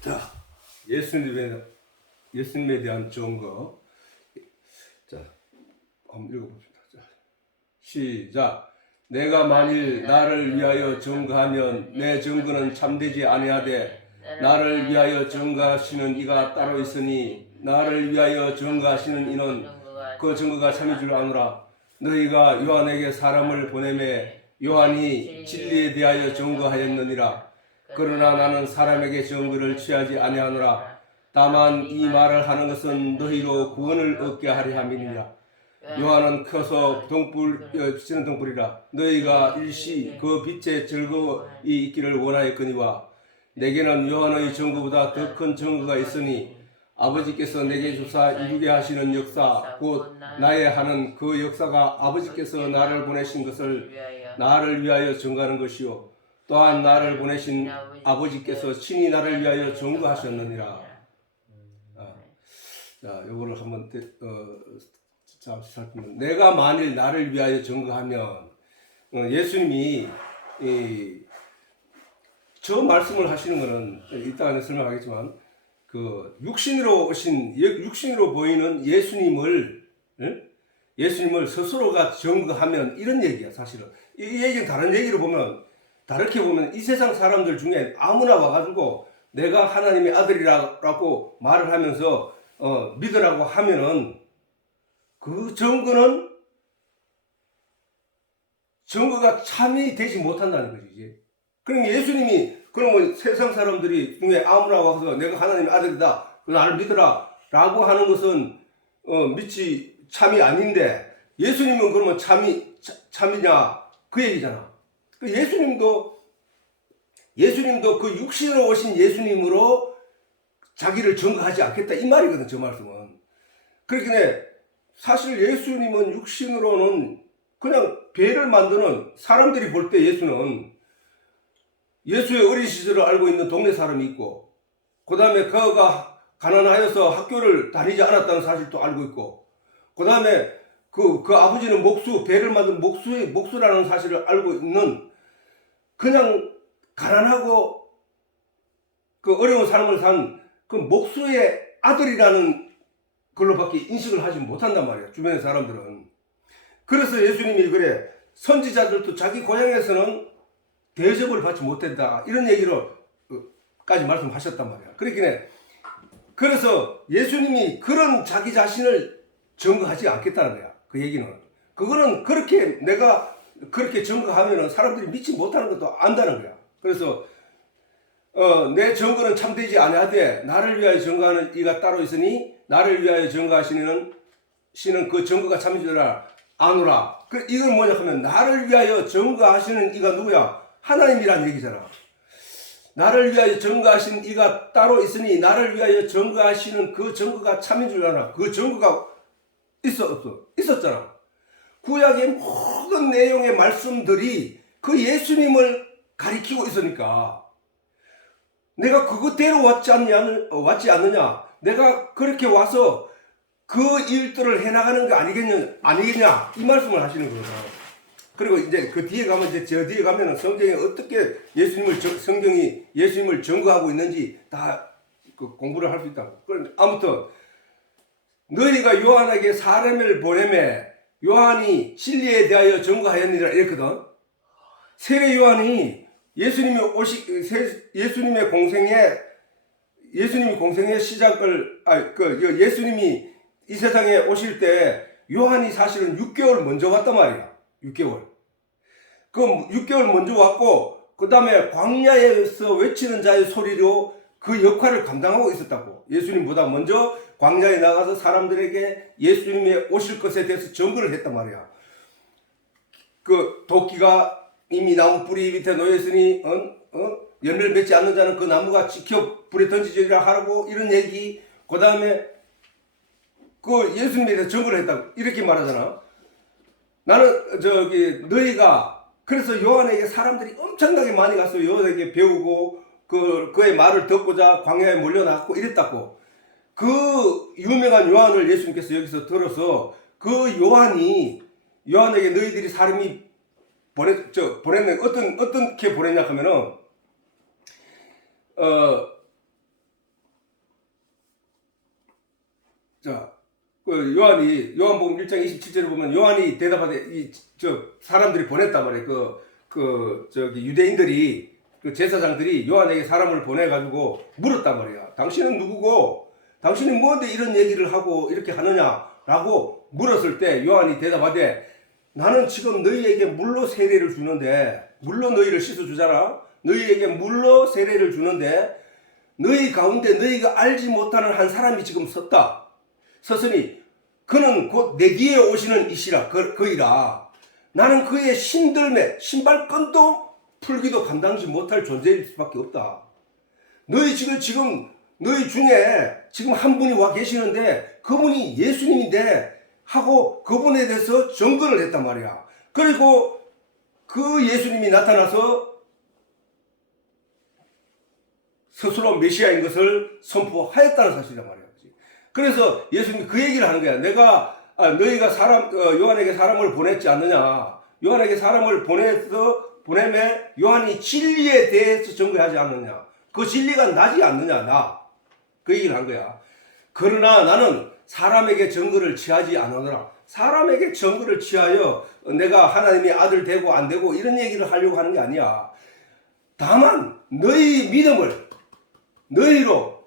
자, 예수님에 대한 증거. 자, 한번 읽어봅시다. 자, 시작. 내가 만일 나를 위하여 증거하면 내 증거는 참되지 아니하되 나를 위하여 증거하시는 이가 따로 있으니 나를 위하여 증거하시는 이는 그 증거가 참인 줄 아노라. 너희가 요한에게 사람을 보내매 요한이 진리에 대하여 증거하였느니라. 그러나 나는 사람에게 증거를 취하지 아니하노라. 다만 이 말을 하는 것은 너희로 구원을 얻게 하려 함이니라. 요한은 커서 비치는 등불이라. 너희가 일시 그 빛의 즐거움이 있기를 원하였거니와 내게는 요한의 증거보다 더 큰 증거가 있으니 아버지께서 내게 주사 이루게 하시는 역사 곧 나의 하는 그 역사가 아버지께서 나를 보내신 것을 나를 위하여 증거하는 것이요 또한 나를 보내신 아버지께서 친히 나를 위하여 증거하셨느니라. 자, 요거를 한번 잠시 살피면, 내가 만일 나를 위하여 증거하면, 예수님이 저 말씀을 하시는 것은 이따가 설명하겠지만, 그 육신으로 보이는 예수님을 스스로가 증거하면 이런 얘기야. 사실은 이 얘기는 다른 얘기로 보면, 다르게 보면 이 세상 사람들 중에 아무나 와가지고 내가 하나님의 아들이라고 말을 하면서 믿으라고 하면은 그 증거가 참이 되지 못한다는 거지. 이제. 그러니까 예수님이 그러면 세상 사람들이 중에 아무나 와서 내가 하나님의 아들이다, 나를 믿으라 라고 하는 것은 믿지 참이 아닌데, 예수님은 그러면 참이냐 그 얘기잖아. 예수님도 그 육신으로 오신 예수님으로 자기를 증거하지 않겠다 이 말이거든. 저 말씀은. 그러니까 사실 예수님은 육신으로는 그냥 배를 만드는, 사람들이 볼 때 예수는 예수의 어린 시절을 알고 있는 동네 사람이 있고, 그 다음에 그가 가난하여서 학교를 다니지 않았다는 사실도 알고 있고, 그 다음에 그 아버지는 배를 만든 목수라는 사실을 알고 있는, 그냥 가난하고 그 어려운 삶을 산 그 목수의 아들이라는 걸로밖에 인식을 하지 못한단 말이야, 주변의 사람들은. 그래서 예수님이 그래, 선지자들도 자기 고향에서는 대접을 받지 못했다 이런 얘기로까지 말씀하셨단 말이야. 그래서 예수님이 그런 자기 자신을 증거하지 않겠다는 거야. 그 얘기는, 그거는 그렇게 내가 그렇게 증거하면은 사람들이 믿지 못하는 것도 안다는 거야. 그래서 내 증거는 참되지 아니하되 나를 위하여 증거하는 이가 따로 있으니 나를 위하여 증거하시는 그 증거가 참인 줄 아노라. 이건 뭐냐 하면, 나를 위하여 증거하시는 이가 누구야? 하나님이란 얘기잖아. 나를 위하여 증거하신 이가 따로 있으니 나를 위하여 증거하시는 그 증거가 참인 줄 아나. 그 증거가 없어? 있었잖아. 구약의 모든 내용의 말씀들이 그 예수님을 가리키고 있으니까, 내가 그것대로 왔지 않느냐, 내가 그렇게 와서 그 일들을 해나가는 거 아니겠냐 이 말씀을 하시는 거거든. 그리고 이제 그 뒤에 가면, 저 뒤에 가면은 성경에 어떻게 성경이 예수님을 증거하고 있는지 다 그 공부를 할 수 있다. 아무튼 너희가 요한에게 사람을 보내매 요한이 진리에 대하여 증거하였느니라 이랬거든. 세례 요한이 예수님의 공생의 시작을, 예수님이 이 세상에 오실 때 요한이 사실은 6개월 먼저 왔단 말이야. 6개월. 그 6개월 먼저 왔고, 그 다음에 광야에서 외치는 자의 소리로 그 역할을 감당하고 있었다고. 예수님보다 먼저 광야에 나가서 사람들에게 예수님의 오실 것에 대해서 증거를 했단 말이야. 그 도끼가 이미 나무 뿌리 밑에 놓여있으니 열매를 맺지 않는 자는 그 나무가 지켜 불에 던지지라 하라고, 이런 얘기. 그 다음에 그 예수님에 대해서 증거를 했다고 이렇게 말하잖아. 나는 너희가, 그래서 요한에게 사람들이 엄청나게 많이 갔어요. 요한에게 배우고 그의 말을 듣고자 광야에 몰려나갔고 이랬다고. 그 유명한 요한을 예수님께서 여기서 들어서 그 요한에게 너희들이 사람이 보냈는데 어떻게 보냈냐 하면은 자, 그 요한이 요한복음 1장 27절에 보면 요한이 대답하되 사람들이 보냈단 말이에요. 저기 유대인들이 그 제사장들이 요한에게 사람을 보내가지고 물었단 말이야. 당신은 누구고 당신이 뭔데 이런 얘기를 하고 이렇게 하느냐라고 물었을 때 요한이 대답하되 나는 지금 너희에게 물로 세례를 주는데 물로 너희를 씻어주잖아. 너희에게 물로 세례를 주는데 너희 가운데 너희가 알지 못하는 한 사람이 지금 섰으니 그는 곧 내 뒤에 오시는 이시라 그이라. 나는 그의 신들매 신발끈도 풀기도 감당하지 못할 존재일 수밖에 없다. 너희 너희 중에 지금 한 분이 와 계시는데 그분이 예수님인데 하고 그분에 대해서 증거를 했단 말이야. 그리고 그 예수님이 나타나서 스스로 메시아인 것을 선포하였다는 사실이란 말이야. 그래서 예수님이 그 얘기를 하는 거야. 너희가 요한에게 사람을 보냈지 않느냐. 요한에게 사람을 보내매 요한이 진리에 대해서 증거하지 않느냐. 그 진리가 나지 않느냐. 그 얘기를 한 거야. 그러나 나는 사람에게 증거를 취하지 않으노라. 사람에게 증거를 취하여 내가 하나님의 아들 되고 안 되고 이런 얘기를 하려고 하는 게 아니야. 다만 너희 믿음을 너희로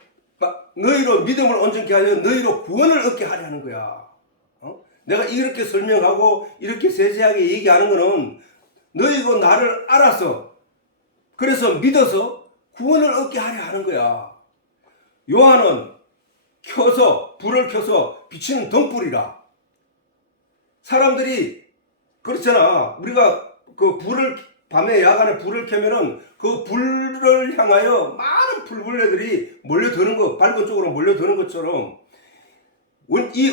믿음을 온전케 하여 너희로 구원을 얻게 하려 하는 거야. 내가 이렇게 설명하고 이렇게 세세하게 얘기하는 거는 너희가 나를 알아서 그래서 믿어서 구원을 얻게 하려 하는 거야. 요한은 불을 켜서 비치는 등불이라. 사람들이 그렇잖아. 우리가 밤에 야간에 불을 켜면은 그 불을 향하여 많은 불벌레들이 몰려드는 거, 밝은 쪽으로 몰려드는 것처럼 이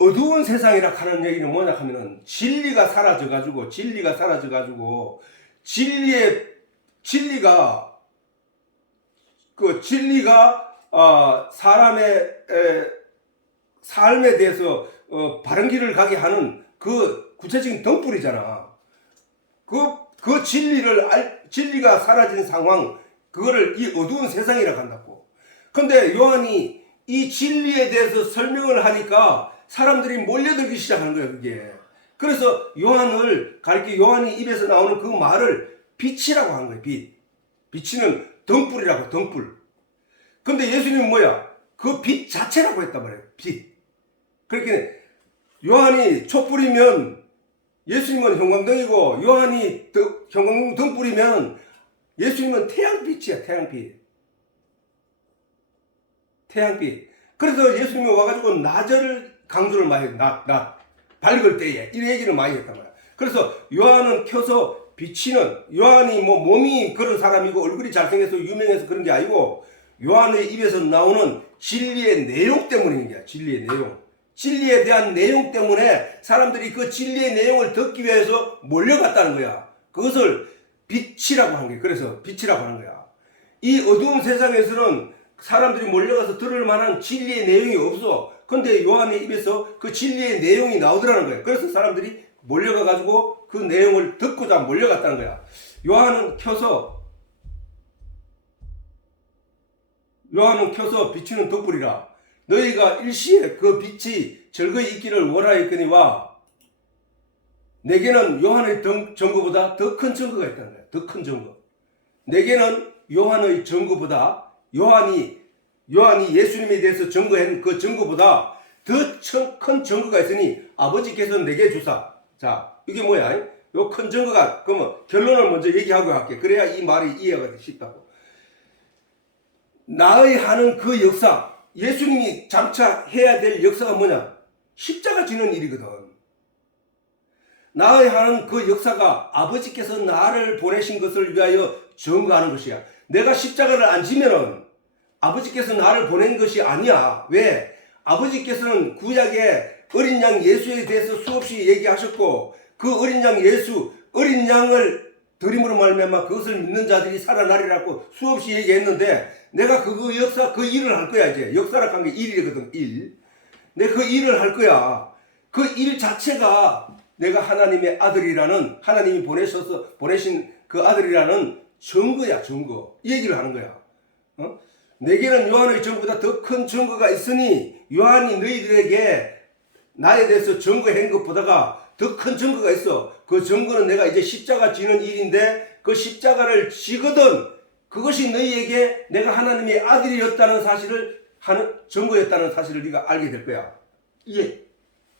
어두운 세상이라 하는 얘기는 뭐냐 하면은 진리가 사라져가지고 사람의 삶에 대해서 바른 길을 가게 하는 그 구체적인 등불이잖아. 그 진리가 사라진 상황, 그거를 이 어두운 세상이라고 한다고. 근데 요한이 이 진리에 대해서 설명을 하니까 사람들이 몰려들기 시작하는 거야, 그게. 그래서 요한이 입에서 나오는 그 말을 빛이라고 하는 거야, 빛. 빛이는 등불이라고, 등불. 근데 예수님은 뭐야? 그 빛 자체라고 했단 말이야, 빛. 그렇게 요한이 촛불이면 예수님은 형광등이고 요한이 형광등 등불이면 예수님은 태양빛이야, 태양빛. 그래서 예수님이 와가지고 낮을 강조를 많이 해. 낮 밝을 때에 이 얘기를 많이 했단 말이야. 그래서 요한은 켜서 비치는, 요한이 뭐 몸이 그런 사람이고 얼굴이 잘생겨서 유명해서 그런 게 아니고 요한의 입에서 나오는 진리의 내용 때문인 거야. 진리의 내용. 진리에 대한 내용 때문에 사람들이 그 진리의 내용을 듣기 위해서 몰려갔다는 거야. 그것을 빛이라고 하는 거야. 그래서 빛이라고 하는 거야. 이 어두운 세상에서는 사람들이 몰려가서 들을 만한 진리의 내용이 없어. 근데 요한의 입에서 그 진리의 내용이 나오더라는 거야. 그래서 사람들이 몰려가가지고 그 내용을 듣고자 몰려갔다는 거야. 요한은 켜서 비추는 등불이라. 너희가 일시에 그 빛이 즐거이 있기를 원하였거니와 내게는 요한의 증거보다 더 큰 증거가 있다는 거야. 더 큰 증거. 내게는 요한의 증거보다 요한이 예수님에 대해서 증거한 그 증거보다 더 큰 증거가 있으니 아버지께서 내게 주사. 자, 이게 뭐야? 요 큰 증거가, 그러면 결론을 먼저 얘기하고 할게. 그래야 이 말이 이해가 쉽다고. 나의 하는 그 역사, 예수님이 장차 해야 될 역사가 뭐냐? 십자가 지는 일이거든. 나의 하는 그 역사가 아버지께서 나를 보내신 것을 위하여 증거하는 것이야. 내가 십자가를 안 지면은 아버지께서 나를 보낸 것이 아니야. 왜? 아버지께서는 구약에 어린 양 예수에 대해서 수없이 얘기하셨고 그 어린 양을 드림으로 말미암아 그것을 믿는 자들이 살아나리라고 수없이 얘기했는데 내가 그 일을 할 거야. 이제 역사라고 한 게 일이거든. 일. 내가 그 일을 할 거야. 그 일 자체가 내가 하나님의 아들이라는, 하나님이 보내신 그 아들이라는 증거야, 증거. 이 얘기를 하는 거야. 내게는 요한의 증거보다 더 큰 증거가 있으니 요한이 너희들에게 나에 대해서 증거한 것보다가 더 큰 증거가 있어. 그 증거는 내가 이제 십자가 지는 일인데 그 십자가를 지거든 그것이 너희에게 내가 하나님의 아들이었다는 사실을 하는 증거였다는 사실을 네가 알게 될 거야. 이게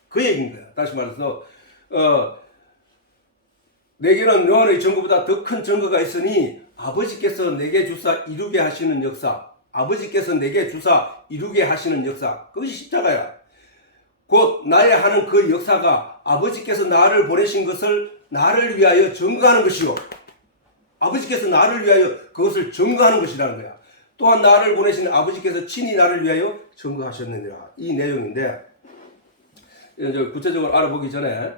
그 얘기인 거야. 다시 말해서 내게는 요한의 증거보다 더 큰 증거가 있으니 아버지께서 내게 주사 이루게 하시는 역사, 아버지께서 내게 주사 이루게 하시는 역사, 그것이 십자가야. 곧 나의 하는 그 역사가 아버지께서 나를 보내신 것을 나를 위하여 증거하는 것이요. 아버지께서 나를 위하여 그것을 증거하는 것이라는 거야. 또한 나를 보내신 아버지께서 친히 나를 위하여 증거하셨느니라. 이 내용인데 이제 구체적으로 알아보기 전에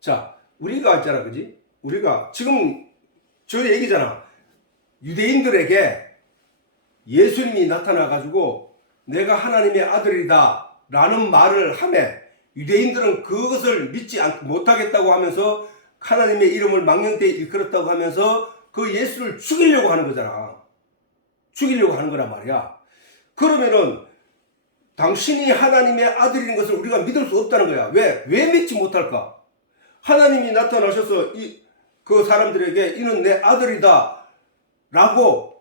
자 우리가 있잖아, 그지? 우리가 지금 저 얘기잖아. 유대인들에게 예수님이 나타나가지고 내가 하나님의 아들이다 라는 말을 하매 유대인들은 그것을 믿지 못하겠다고 하면서 하나님의 이름을 망령되이 일컬었다고 하면서 그 예수를 죽이려고 하는 거잖아. 죽이려고 하는 거란 말이야. 그러면은 당신이 하나님의 아들인 것을 우리가 믿을 수 없다는 거야. 왜 믿지 못할까? 하나님이 나타나셔서 그 사람들에게 이는 내 아들이다 라고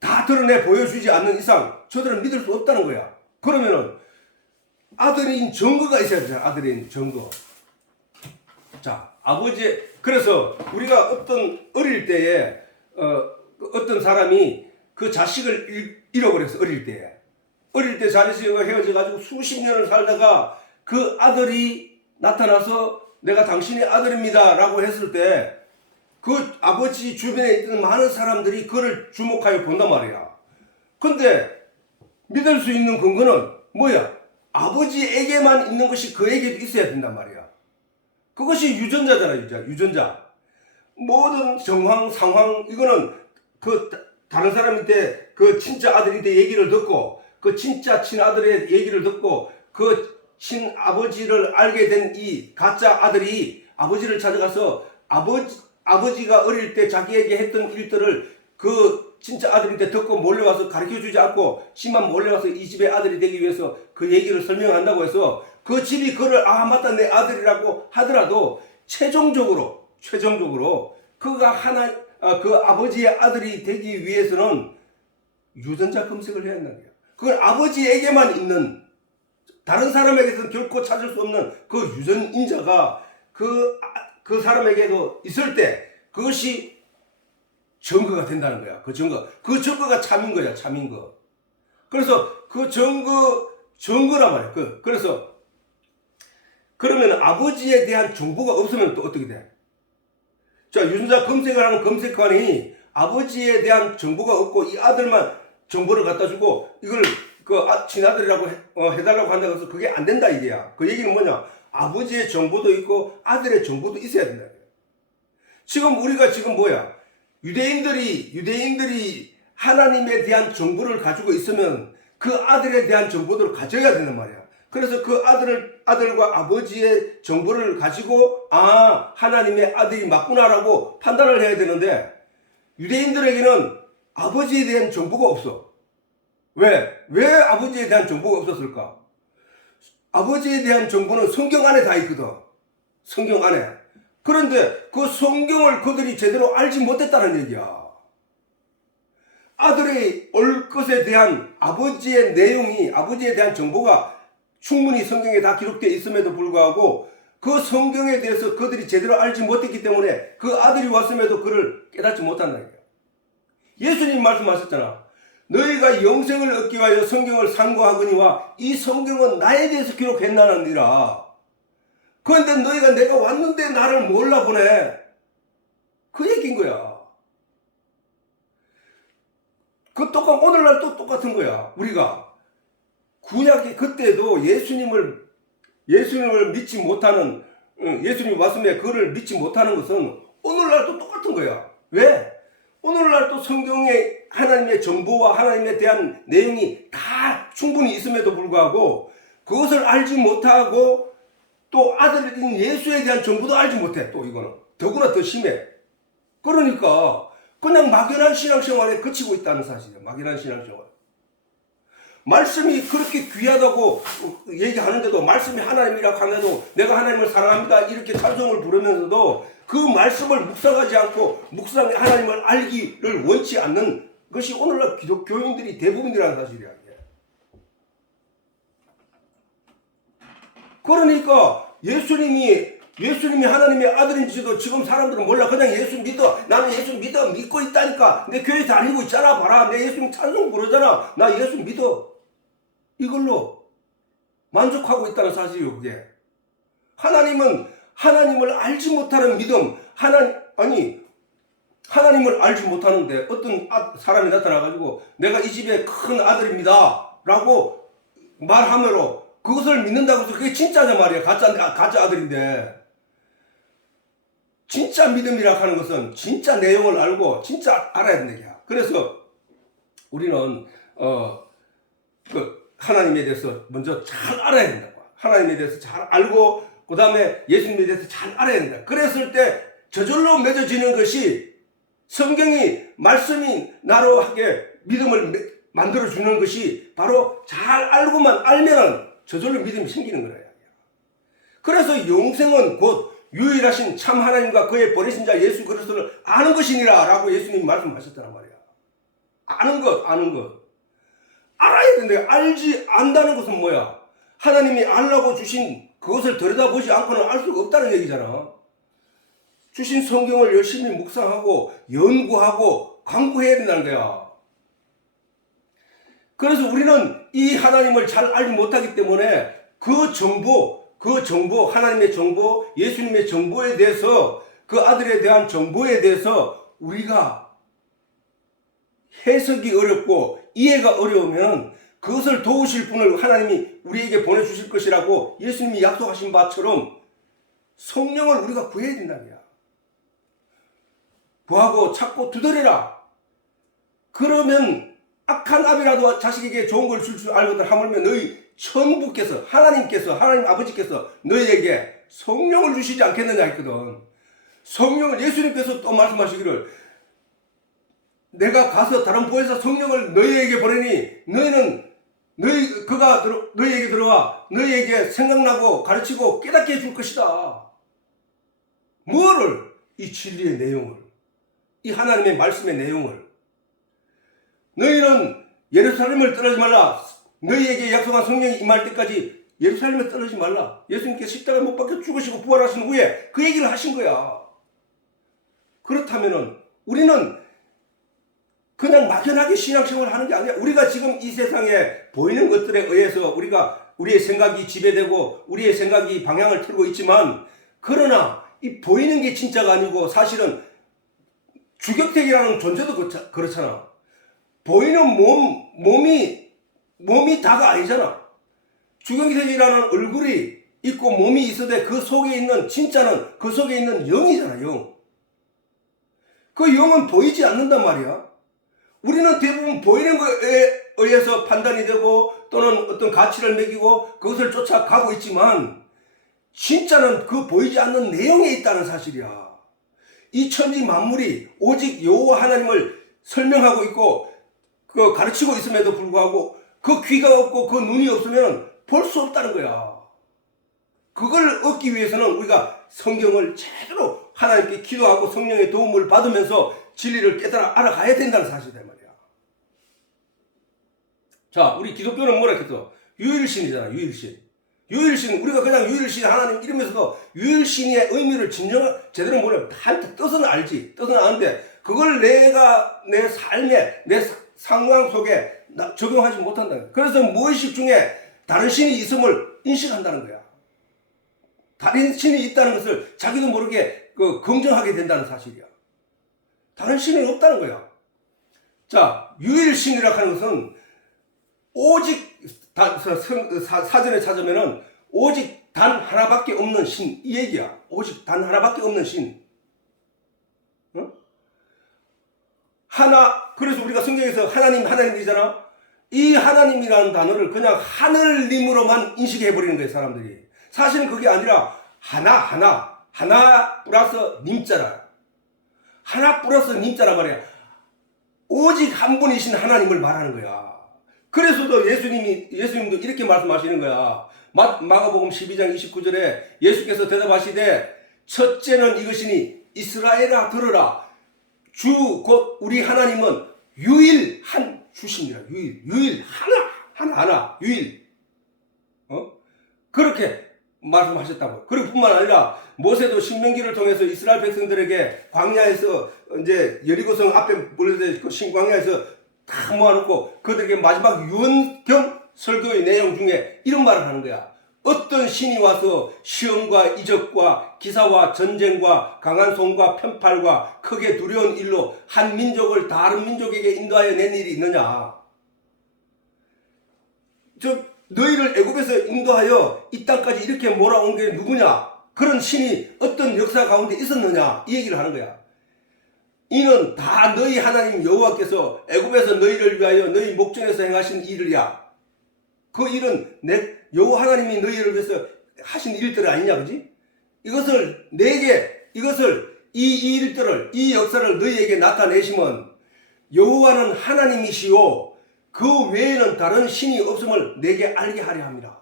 다 드러내 보여주지 않는 이상 저들은 믿을 수 없다는 거야. 그러면은 아들인 증거가 있어야 되잖아. 아들인 증거. 자, 그래서 우리가 어릴 때에 어떤 사람이 그 자식을 잃어버렸어. 어릴 때 자식과 헤어져가지고 수십 년을 살다가 그 아들이 나타나서 내가 당신의 아들입니다 라고 했을 때 그 아버지 주변에 있던 많은 사람들이 그를 주목하여 본단 말이야. 근데 믿을 수 있는 근거는 뭐야? 아버지에게만 있는 것이 그에게도 있어야 된단 말이야. 그것이 유전자잖아. 유전자. 모든 정황, 상황 이거는 그 다른 사람한테 그 진짜 아들한테 얘기를 듣고 그 진짜 친아들의 얘기를 듣고 그 친아버지를 알게 된 이 가짜 아들이 아버지를 찾아가서 아버지가 어릴 때 자기에게 했던 일들을 그 진짜 아들인데 듣고 몰려와서 가르쳐주지 않고 집만 몰려와서 이 집의 아들이 되기 위해서 그 얘기를 설명한다고 해서 그 집이 그를 맞다 내 아들이라고 하더라도 최종적으로 그가 그 아버지의 아들이 되기 위해서는 유전자 검색을 해야 한다는 거야. 그걸 아버지에게만 있는 다른 사람에게서는 결코 찾을 수 없는 그 유전인자가 그 사람에게도 있을 때 그것이 증거가 된다는 거야. 그 증거가 참인 거야. 참인 거. 그래서 그 증거란 말이야. 그래서 그러면 아버지에 대한 정보가 없으면 또 어떻게 돼? 자, 유전자 검색을 하는 검색관이 아버지에 대한 정보가 없고 이 아들만 정보를 갖다 주고 이걸 친아들이라고 해달라고 한다고 해서 그게 안 된다 이게야. 그 얘기는 뭐냐? 아버지의 정보도 있고 아들의 정보도 있어야 된다. 우리가 지금 뭐야? 유대인들이 하나님에 대한 정보를 가지고 있으면 그 아들에 대한 정보를 가져야 된단 말이야. 그래서 그 아들과 아버지의 정보를 가지고 하나님의 아들이 맞구나라고 판단을 해야 되는데 유대인들에게는 아버지에 대한 정보가 없어. 왜 아버지에 대한 정보가 없었을까? 아버지에 대한 정보는 성경 안에 다 있거든. 성경 안에. 그런데 그 성경을 그들이 제대로 알지 못했다는 얘기야. 아들의 올 것에 대한 아버지의 내용이, 아버지에 대한 정보가 충분히 성경에 다 기록되어 있음에도 불구하고 그 성경에 대해서 그들이 제대로 알지 못했기 때문에 그 아들이 왔음에도 그를 깨닫지 못한다는 거야. 예수님 말씀하셨잖아. 너희가 영생을 얻기 위하여 성경을 상고하거니와 이 성경은 나에 대해서 기록했나느니라. 그런데 너희가 내가 왔는데 나를 몰라보네. 그 얘기인 거야. 오늘날 또 똑같은 거야. 우리가 구약이 그때도 예수님을 믿지 못하는, 예수님 왔음에 그를 믿지 못하는 것은 오늘날도 똑같은 거야. 왜? 오늘날도 성경에 하나님의 정보와 하나님에 대한 내용이 다 충분히 있음에도 불구하고 그것을 알지 못하고 또 아들인 예수에 대한 정보도 알지 못해. 또 이거는 더구나 더 심해. 그러니까 그냥 막연한 신앙생활에 그치고 있다는 사실이에요. 막연한 신앙생활. 말씀이 그렇게 귀하다고 얘기하는데도, 말씀이 하나님이라고 하면서도 내가 하나님을 사랑합니다 이렇게 찬송을 부르면서도 그 말씀을 묵상하지 않고 하나님을 알기를 원치 않는 것이 오늘날 기독교인들이 대부분이라는 사실이야. 그러니까 예수님이 하나님의 아들인지도 지금 사람들은 몰라. 그냥 예수 믿어. 나는 예수 믿고 있다니까. 내 교회 다니고 있잖아. 봐라. 내 예수님 찬송 부르잖아. 나 예수 믿어. 이걸로 만족하고 있다는 사실이에요. 그게. 하나님을 알지 못하는 믿음. 하나님을 알지 못하는데 어떤 사람이 나타나가지고 내가 이 집의 큰 아들입니다 라고 말하므로 그것을 믿는다고 해서 그게 진짜냐 말이야. 가짜 아들인데. 진짜 믿음이라 하는 것은 진짜 내용을 알고 진짜 알아야 된다. 얘기야. 그래서 우리는 하나님에 대해서 먼저 잘 알아야 된다고. 하나님에 대해서 잘 알고 그 다음에 예수님에 대해서 잘 알아야 된다. 그랬을 때 저절로 맺어지는 것이 성경이 말씀이 나로 하게 믿음을 만들어주는 것이 바로 잘 알고만 알면은 저절로 믿음이 생기는 거예요. 그래서 영생은 곧 유일하신 참 하나님과 그의 보내신 자 예수 그리스도를 아는 것이니라 라고 예수님이 말씀하셨단 말이야. 아는 것. 알아야 된다. 알지 안다는 것은 뭐야? 하나님이 알라고 주신 그것을 들여다보지 않고는 알 수가 없다는 얘기잖아. 주신 성경을 열심히 묵상하고 연구하고 강구해야 된다는 거야. 그래서 우리는 이 하나님을 잘 알지 못하기 때문에 그 정보, 하나님의 정보, 예수님의 정보에 대해서, 그 아들에 대한 정보에 대해서 우리가 해석이 어렵고 이해가 어려우면 그것을 도우실 분을 하나님이 우리에게 보내주실 것이라고 예수님이 약속하신 바처럼 성령을 우리가 구해야 된다는 거야. 구하고 찾고 두드려라. 그러면 악한 아비라도 자식에게 좋은 걸 줄 줄 알거든. 하물며 너희 천부께서, 하나님 아버지께서 너희에게 성령을 주시지 않겠느냐 했거든. 성령을 예수님께서 또 말씀하시기를 내가 가서 다른 보혜사 성령을 너희에게 보내니 그가 너희에게 들어와 너희에게 생각나고 가르치고 깨닫게 해줄 것이다. 뭐를? 이 진리의 내용을, 이 하나님의 말씀의 내용을. 너희는 예루살렘을 떠나지 말라. 너희에게 약속한 성령이 임할 때까지 예루살렘에 떠나지 말라. 예수님께서 십자가에 못 박혀 죽으시고 부활하신 후에 그 얘기를 하신 거야. 그렇다면은 우리는 그냥 막연하게 신앙생활을 하는 게 아니라 우리가 지금 이 세상에 보이는 것들에 의해서 우리의 생각이 지배되고 우리의 생각이 방향을 틀고 있지만, 그러나 이 보이는 게 진짜가 아니고 사실은 주격택이라는 존재도 그렇잖아. 보이는 몸이 다가 아니잖아. 주경색이라는 얼굴이 있고 몸이 있어도 그 속에 있는, 진짜는 그 속에 있는 영이잖아, 영. 그 영은 보이지 않는단 말이야. 우리는 대부분 보이는 것에 의해서 판단이 되고 또는 어떤 가치를 매기고 그것을 쫓아가고 있지만, 진짜는 그 보이지 않는 내용에 있다는 사실이야. 이 천지 만물이 오직 여호와 하나님을 설명하고 있고 그 가르치고 있음에도 불구하고 그 귀가 없고 그 눈이 없으면 볼 수 없다는 거야. 그걸 얻기 위해서는 우리가 성경을 제대로 하나님께 기도하고 성령의 도움을 받으면서 진리를 깨달아 알아가야 된다는 사실이란 말이야. 자, 우리 기독교는 뭐라 했어? 유일신이잖아, 유일신. 유일신, 우리가 그냥 유일신 하나님 이러면서도 유일신의 의미를 제대로 모르면 뜻은 알지. 뜻은 아는데 그걸 내가 내 삶에, 내 상황 속에 적용하지 못한다. 그래서 무의식 중에 다른 신이 있음을 인식한다는 거야. 다른 신이 있다는 것을 자기도 모르게 긍정하게 된다는 사실이야. 다른 신이 없다는 거야. 자, 유일신이라고 하는 것은 오직 사전에 찾으면은 오직 단 하나밖에 없는 신, 이 얘기야. 오직 단 하나밖에 없는 신. 어? 그래서 우리가 성경에서 하나님이잖아. 이 하나님이라는 단어를 그냥 하늘님으로만 인식해버리는 거예요, 사람들이. 사실은 그게 아니라 하나 플러스 님자라. 하나 플러스 님자란 말이야. 오직 한 분이신 하나님을 말하는 거야. 그래서도 예수님도 이렇게 말씀하시는 거야. 마가복음 12장 29절에 예수께서 대답하시되 첫째는 이것이니 이스라엘아 들으라. 주 곧 우리 하나님은 유일한 주십니다. 유일 하나 유일. 그렇게 말씀하셨다고. 그리고 뿐만 아니라 모세도 신명기를 통해서 이스라엘 백성들에게 광야에서 이제 여리고성 앞에 몰려들 그 신광야에서 다 모아놓고 그들에게 마지막 유언 겸 설교의 내용 중에 이런 말을 하는 거야. 어떤 신이 와서 시험과 이적과 기사와 전쟁과 강한 손과 편팔과 크게 두려운 일로 한 민족을 다른 민족에게 인도하여 낸 일이 있느냐. 너희를 애굽에서 인도하여 이 땅까지 이렇게 몰아온 게 누구냐? 그런 신이 어떤 역사 가운데 있었느냐? 이 얘기를 하는 거야. 이는 다 너희 하나님 여호와께서 애굽에서 너희를 위하여 너희 목전에서 행하신 일이야. 그 일은 내 여호와 하나님이 너희를 위해서 하신 일들 아니냐, 그지? 이 일들을, 이 역사를 너희에게 나타내시면 여호와는 하나님이시요 그 외에는 다른 신이 없음을 내게 알게 하려 합니다.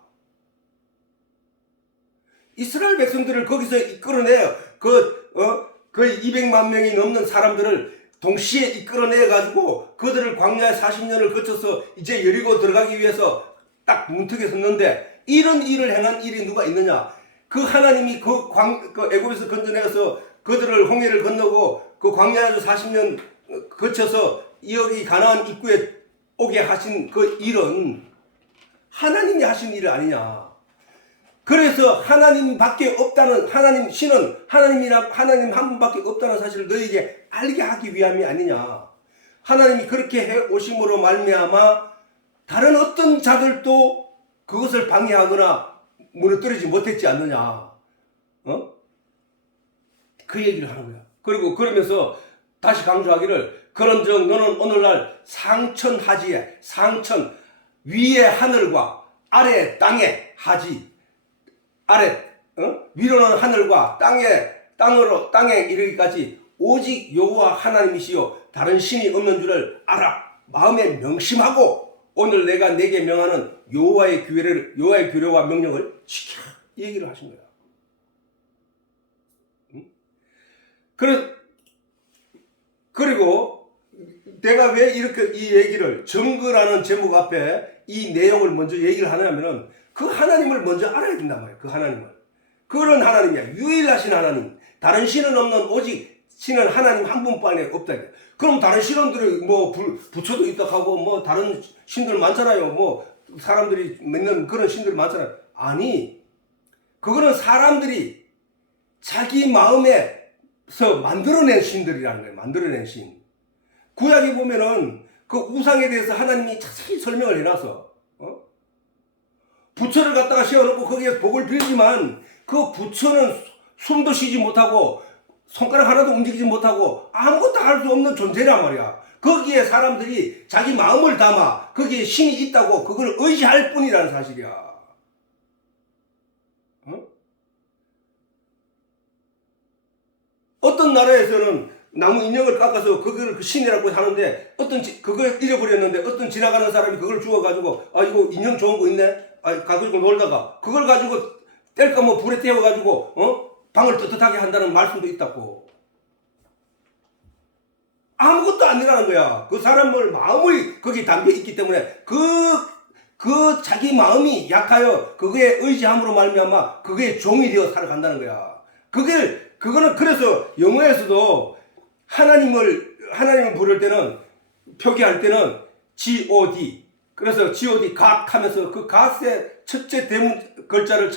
이스라엘 백성들을 거기서 이끌어내요. 거의 200만 명이 넘는 사람들을 동시에 이끌어내 가지고 그들을 광야에 40년을 거쳐서 이제 여리고 들어가기 위해서 딱 문턱에 섰는데 이런 일을 행한 일이 누가 있느냐? 그 하나님이 그 애굽에서 건져내서 그들을 홍해를 건너고 그 광야에서 40년 거쳐서 여기 가나안 입구에 오게 하신 그 일은 하나님이 하신 일 아니냐. 그래서 하나님밖에 없다는, 신은 하나님 한 분밖에 없다는 사실을 너희에게 알게 하기 위함이 아니냐. 하나님이 그렇게 해 오심으로 말미암아 다른 어떤 자들도 그것을 방해하거나 무너뜨리지 못했지 않느냐. 그 얘기를 하는 거야. 그리고 그러면서 다시 강조하기를 그런즉 너는 오늘날 상천 위에 하늘과 아래 땅에 하지. 위로는 하늘과 땅에 이르기까지 오직 여호와 하나님이시요 다른 신이 없는 줄을 알아. 마음에 명심하고 오늘 내가 내게 명하는 여호와의 규례와 명령을 지켜. 이 얘기를 하신 거야. 그리고 내가 왜 이렇게 이 얘기를 정거라는 제목 앞에 이 내용을 먼저 얘기를 하냐면은 그 하나님을 먼저 알아야 된단 말이에요. 그 하나님을. 그런 하나님이야. 유일하신 하나님. 다른 신은 없는 오직 신은 하나님 한 분뿐에 없다. 그럼 다른 신들이 뭐 부처도 있다 하고 뭐 다른 신들 많잖아요. 뭐 사람들이 믿는 그런 신들 많잖아요. 아니, 그거는 사람들이 자기 마음에서 만들어낸 신들이라는 거예요. 만들어낸 신. 구약에 보면은 그 우상에 대해서 하나님이 자세히 설명을 해놔서 부처를 갖다가 세워놓고 거기에 복을 빌지만 그 부처는 숨도 쉬지 못하고 손가락 하나도 움직이지 못하고 아무것도 할 수 없는 존재란 말이야. 거기에 사람들이 자기 마음을 담아 거기에 신이 있다고 그걸 의지할 뿐이라는 사실이야. 어떤 나라에서는 나무 인형을 깎아서 그걸 그 신이라고 하는데 그걸 잃어버렸는데 어떤 지나가는 사람이 그걸 주워가지고 이거 인형 좋은 거 있네? 가지고 놀다가 그걸 가지고 뗄까 뭐 불에 태워가지고 방을 뜨뜻하게 한다는 말씀도 있다고. 아무것도 아니라는 거야. 그 사람을 마음이 거기 담겨 있기 때문에 그 자기 마음이 약하여 그거에 의지함으로 말미암아 그거에 종이 되어 살아간다는 거야. 그거는 그래서 영어에서도 하나님을 부를 때는 표기할 때는 God. 그래서 God, God 하면서 그 God의 첫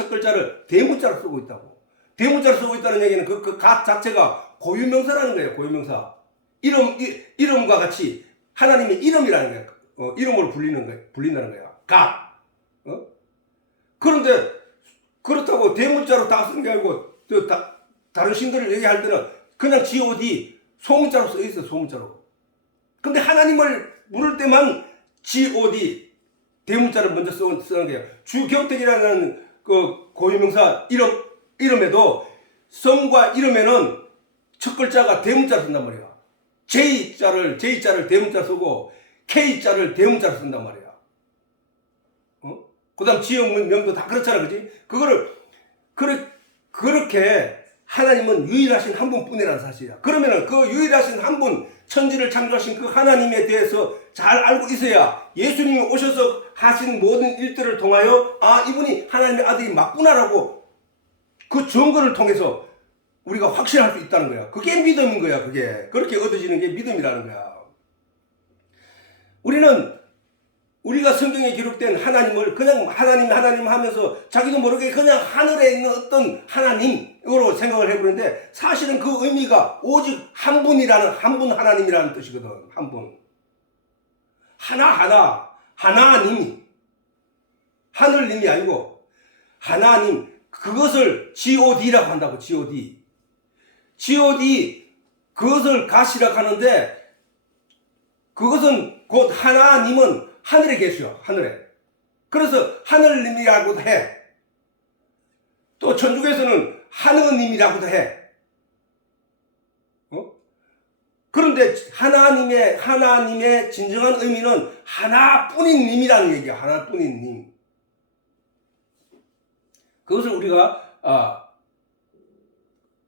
글자를 대문자로 쓰고 있다고. 대문자로 쓰고 있다는 얘기는 그 God 자체가 고유명사라는 거예요. 고유명사. 이름과 같이 하나님의 이름이라는 거예요. 이름으로 불린다는 거야. God. 그런데 그렇다고 대문자로 다 쓰는 게 아니고 다른 신들을 얘기할 때는 그냥 God 소문자로 써 있어. 소문자로. 근데 하나님을 부를 때만 God 대문자를 먼저 쓰는 게요. 주경택이라는 그 고유명사 이름에도 성과 이름에는 첫 글자가 대문자를 쓴단 말이야. J자를 대문자 쓰고 K자를 대문자로 쓴단 말이야. 그 다음 지역명도 다 그렇잖아. 그지? 그렇게 하나님은 유일하신 한 분뿐이라는 사실이야. 그러면은 그 유일하신 한 분, 천지를 창조하신 그 하나님에 대해서 잘 알고 있어야 예수님이 오셔서 하신 모든 일들을 통하여 아, 이분이 하나님의 아들이 맞구나라고 그 증거를 통해서 우리가 확신할 수 있다는 거야. 그게 믿음인 거야. 그게. 그렇게 얻어지는 게 믿음이라는 거야. 우리가 성경에 기록된 하나님을 그냥 하나님 하면서 자기도 모르게 그냥 하늘에 있는 어떤 하나님으로 생각을 해보는데 사실은 그 의미가 오직 한 분이라는, 한 분 하나님이라는 뜻이거든. 한 분. 하나님이. 하늘님이 아니고 하나님. 그것을 GOD라고 한다고. GOD. 그것을 가시라 하는데 그것은 곧 하나님은 하늘에 계셔. 하늘에. 그래서 하늘님이라고도 해. 또 천주교에서는 하느님이라고도 해. 그런데 하나님의 진정한 의미는 하나뿐인 님이라는 얘기야. 하나뿐인 님. 그것을 우리가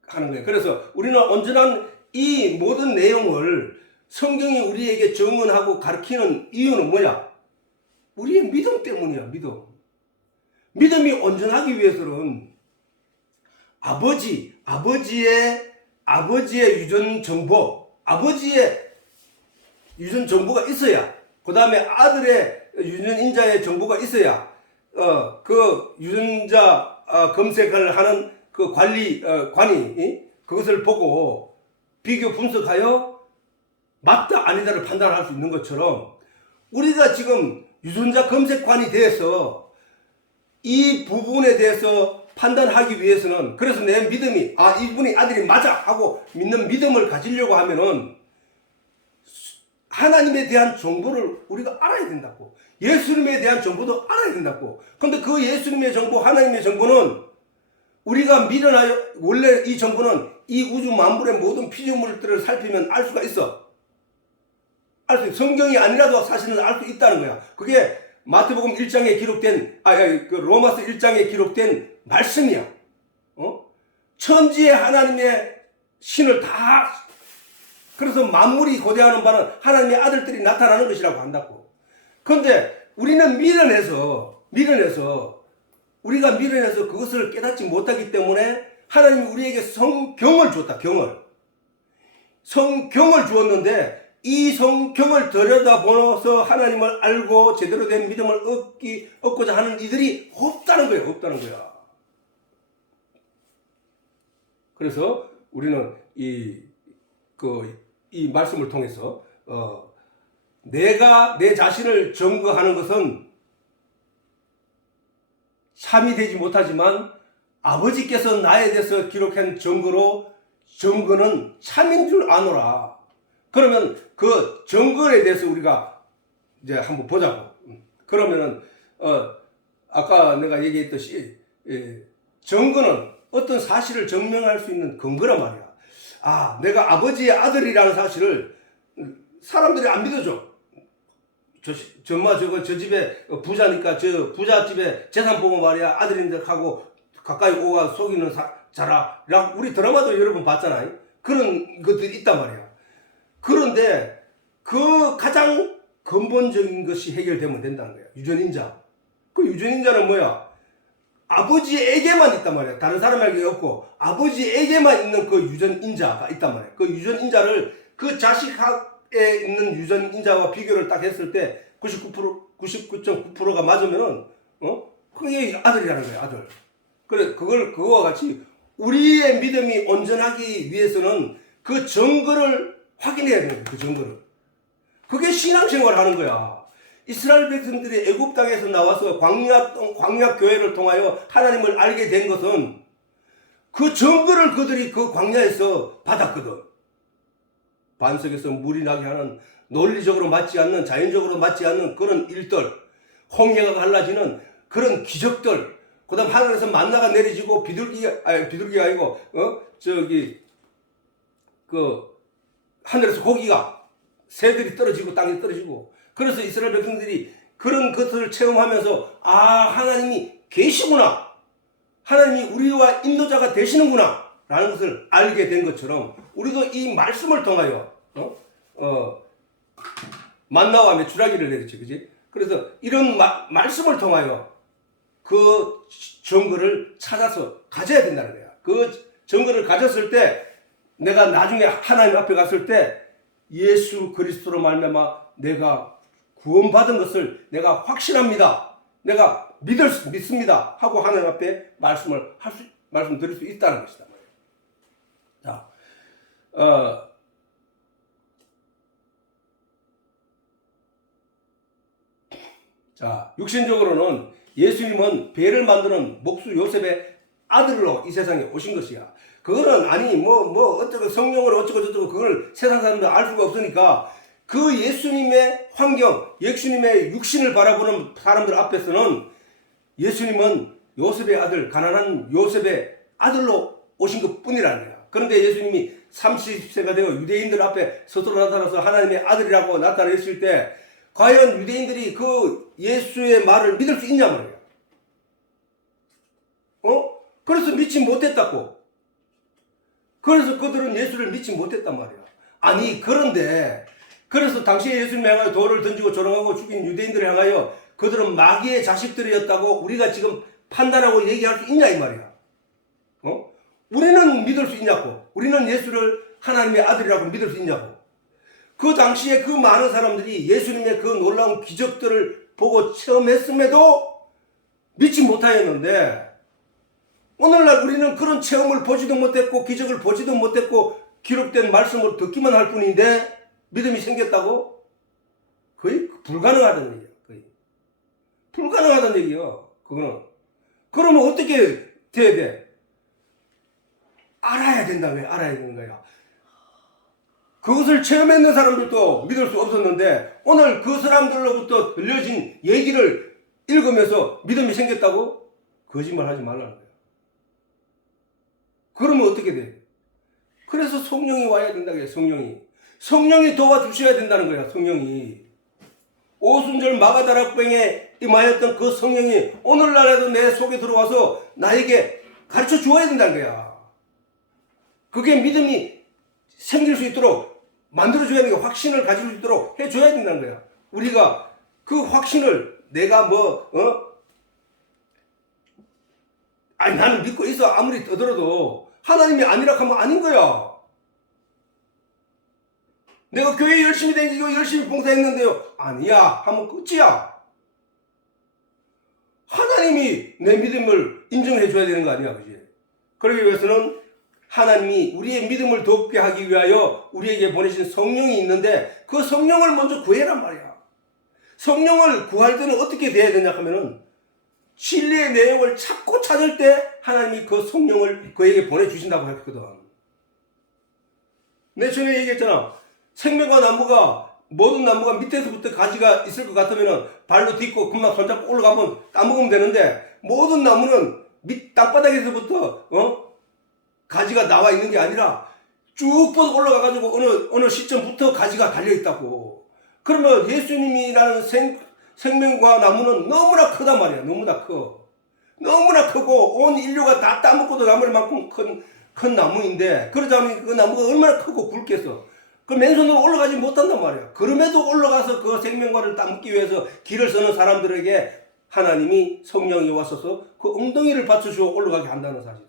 하는 거예요. 그래서 우리는 언제나 이 모든 내용을 성경이 우리에게 증언하고 가르치는 이유는 뭐야? 우리의 믿음 때문이야. 믿음이 온전하기 위해서는 아버지의 유전 정보가 있어야, 그 다음에 아들의 유전 인자의 정보가 있어야 그 유전자 검색을 하는 그 관이 그것을 보고 비교 분석하여 맞다 아니다를 판단할 수 있는 것처럼 우리가 지금 유전자 검색관이 돼서 이 부분에 대해서 판단하기 위해서는, 그래서 내 믿음이 아, 이분이 아들이 맞아 하고 믿는 믿음을 가지려고 하면은 하나님에 대한 정보를 우리가 알아야 된다고. 예수님에 대한 정보도 알아야 된다고. 근데 그 예수님의 정보, 하나님의 정보는 우리가 미련하여, 원래 이 정보는 이 우주 만물의 모든 피조물들을 살피면 알 수가 있어. 성경이 아니라도 사실은 알 수 있다는 거야. 그게 마태복음 1장에 기록된, 그 로마서 1장에 기록된 말씀이야. 천지의 하나님의 신을 다, 그래서 만물이 고대하는 바는 하나님의 아들들이 나타나는 것이라고 한다고. 그런데 우리는 우리가 미련해서 그것을 깨닫지 못하기 때문에 하나님이 우리에게 성경을 줬다. 성경을 주었는데 이 성경을 들여다보면서 하나님을 알고 제대로 된 믿음을 얻고자 하는 이들이 없다는 거야. 그래서 우리는 이 말씀을 통해서 내가 내 자신을 증거하는 것은 참이 되지 못하지만 아버지께서 나에 대해서 기록한 증거는 참인 줄 아노라. 그러면 그 증거에 대해서 우리가 이제 한번 보자고. 그러면은 아까 내가 얘기했듯이 증거는 어떤 사실을 증명할 수 있는 근거란 말이야. 아, 내가 아버지의 아들이라는 사실을 사람들이 안 믿어줘. 저 집에 부자니까 저 부자 집에 재산 보고 말이야 아들인데 하고 가까이 오가 속이는 자라. 우리 드라마도 여러 번 봤잖아요. 그런 것들이 있단 말이야. 그런데 그 가장 근본적인 것이 해결되면 된다는 거야. 유전인자. 그 유전인자는 뭐야? 아버지에게만 있단 말이야. 다른 사람에게 없고 아버지에게만 있는 그 유전인자가 있단 말이야. 그 유전인자를 그 자식에 있는 유전인자와 비교를 딱 했을 때 99.9%가 맞으면은 그게 아들이라는 거야. 아들. 그래, 그거와 같이 우리의 믿음이 온전하기 위해서는 그 증거를 확인해야 되는 거야. 그 증거를. 그게 신앙생활을 하는 거야. 이스라엘 백성들이 애굽 땅에서 나와서 광야 교회를 통하여 하나님을 알게 된 것은 그 증거를 그들이 그 광야에서 받았거든. 반석에서 물이 나게 하는 논리적으로 맞지 않는, 자연적으로 맞지 않는 그런 일들, 홍해가 갈라지는 그런 기적들, 그 다음 하늘에서 만나가 내려지고 비둘기가 아니고 그 하늘에서 고기가 새들이 떨어지고 땅에 떨어지고 그래서 이스라엘 백성들이 그런 것을 체험하면서 아 하나님이 계시구나 하나님이 우리와 인도자가 되시는구나 라는 것을 알게 된 것처럼 우리도 이 말씀을 통하여 만나와 메추라기를 내렸지 그지? 그래서 이런 말씀을 통하여 그 증거를 찾아서 가져야 된다는 거야. 그 증거를 가졌을 때 내가 나중에 하나님 앞에 갔을 때 예수 그리스도로 말미암아 내가 구원받은 것을 내가 확신합니다. 내가 믿습니다. 하고 하나님 앞에 말씀드릴 수 있다는 것이다. 자, 육신적으로는 예수님은 배를 만드는 목수 요셉의 아들로 이 세상에 오신 것이야. 그거는 아니 어쩌고 성령을 어쩌고 저쩌고 그걸 세상 사람들 알 수가 없으니까 그 예수님의 환경, 예수님의 육신을 바라보는 사람들 앞에서는 예수님은 요셉의 아들, 가난한 요셉의 아들로 오신 것 뿐이라는 거야. 그런데 예수님이 30세가 되어 유대인들 앞에 스스로 나타나서 하나님의 아들이라고 나타냈을 때 과연 유대인들이 그 예수의 말을 믿을 수 있냐 말이야. 그래서 믿지 못했다고. 그래서 그들은 예수를 믿지 못했단 말이야. 아니 그런데 그래서 당시에 예수님을 향하여 돌을 던지고 조롱하고 죽인 유대인들을 향하여 그들은 마귀의 자식들이었다고 우리가 지금 판단하고 얘기할 수 있냐 이 말이야. 우리는 믿을 수 있냐고. 우리는 예수를 하나님의 아들이라고 믿을 수 있냐고. 그 당시에 그 많은 사람들이 예수님의 그 놀라운 기적들을 보고 체험했음에도 믿지 못하였는데 오늘날 우리는 그런 체험을 보지도 못했고 기적을 보지도 못했고 기록된 말씀을 듣기만 할 뿐인데 믿음이 생겼다고? 거의 불가능하다는 얘기야. 거의 불가능하다는 얘기야. 그거는. 그러면 어떻게 돼야 돼? 알아야 된다는 거야. 알아야 되는 거야. 그것을 체험했는 사람들도 믿을 수 없었는데 오늘 그 사람들로부터 들려진 얘기를 읽으면서 믿음이 생겼다고? 거짓말 하지 말라는 거야. 그러면 어떻게 돼? 그래서 성령이 와야 된다고요. 성령이 도와주셔야 된다는 거야. 성령이. 오순절 마가다락방에 임하였던 그 성령이 오늘날에도 내 속에 들어와서 나에게 가르쳐 주어야 된다는 거야. 그게 믿음이 생길 수 있도록 만들어줘야 되는 거야. 확신을 가질 수 있도록 해줘야 된다는 거야. 우리가 그 확신을 내가 아니 나는 믿고 있어 아무리 떠들어도 하나님이 아니라 하면 아닌 거야. 내가 교회 열심히 다니고 열심히 봉사했는데요. 아니야 하면 끝이야. 하나님이 내 믿음을 인정해 줘야 되는 거 아니야. 그지? 그러기 위해서는 하나님이 우리의 믿음을 돋게 하기 위하여 우리에게 보내신 성령이 있는데 그 성령을 먼저 구해란 말이야. 성령을 구할 때는 어떻게 돼야 되냐 하면은 진리의 내용을 찾고 찾을 때 하나님이 그 성령을 그에게 보내주신다고 했거든. 내가 전에 얘기했잖아. 생명과 나무가 모든 나무가 밑에서부터 가지가 있을 것 같으면 발로 딛고 금방 손잡고 올라가면 따먹으면 되는데 모든 나무는 밑 땅바닥에서부터 가지가 나와 있는 게 아니라 쭉 뻗어 올라가가지고 어느 시점부터 가지가 달려있다고. 그러면 예수님이라는 생명과 나무는 너무나 크단 말이야. 너무나 커. 너무나 크고 온 인류가 다 따먹고도 남을 만큼 큰 나무인데 그러자면 그 나무가 얼마나 크고 굵겠어. 그 맨손으로 올라가지 못한단 말이야. 그럼에도 올라가서 그 생명과를 따먹기 위해서 길을 서는 사람들에게 하나님이 성령이 왔어서 그 엉덩이를 받쳐주어 올라가게 한다는 사실.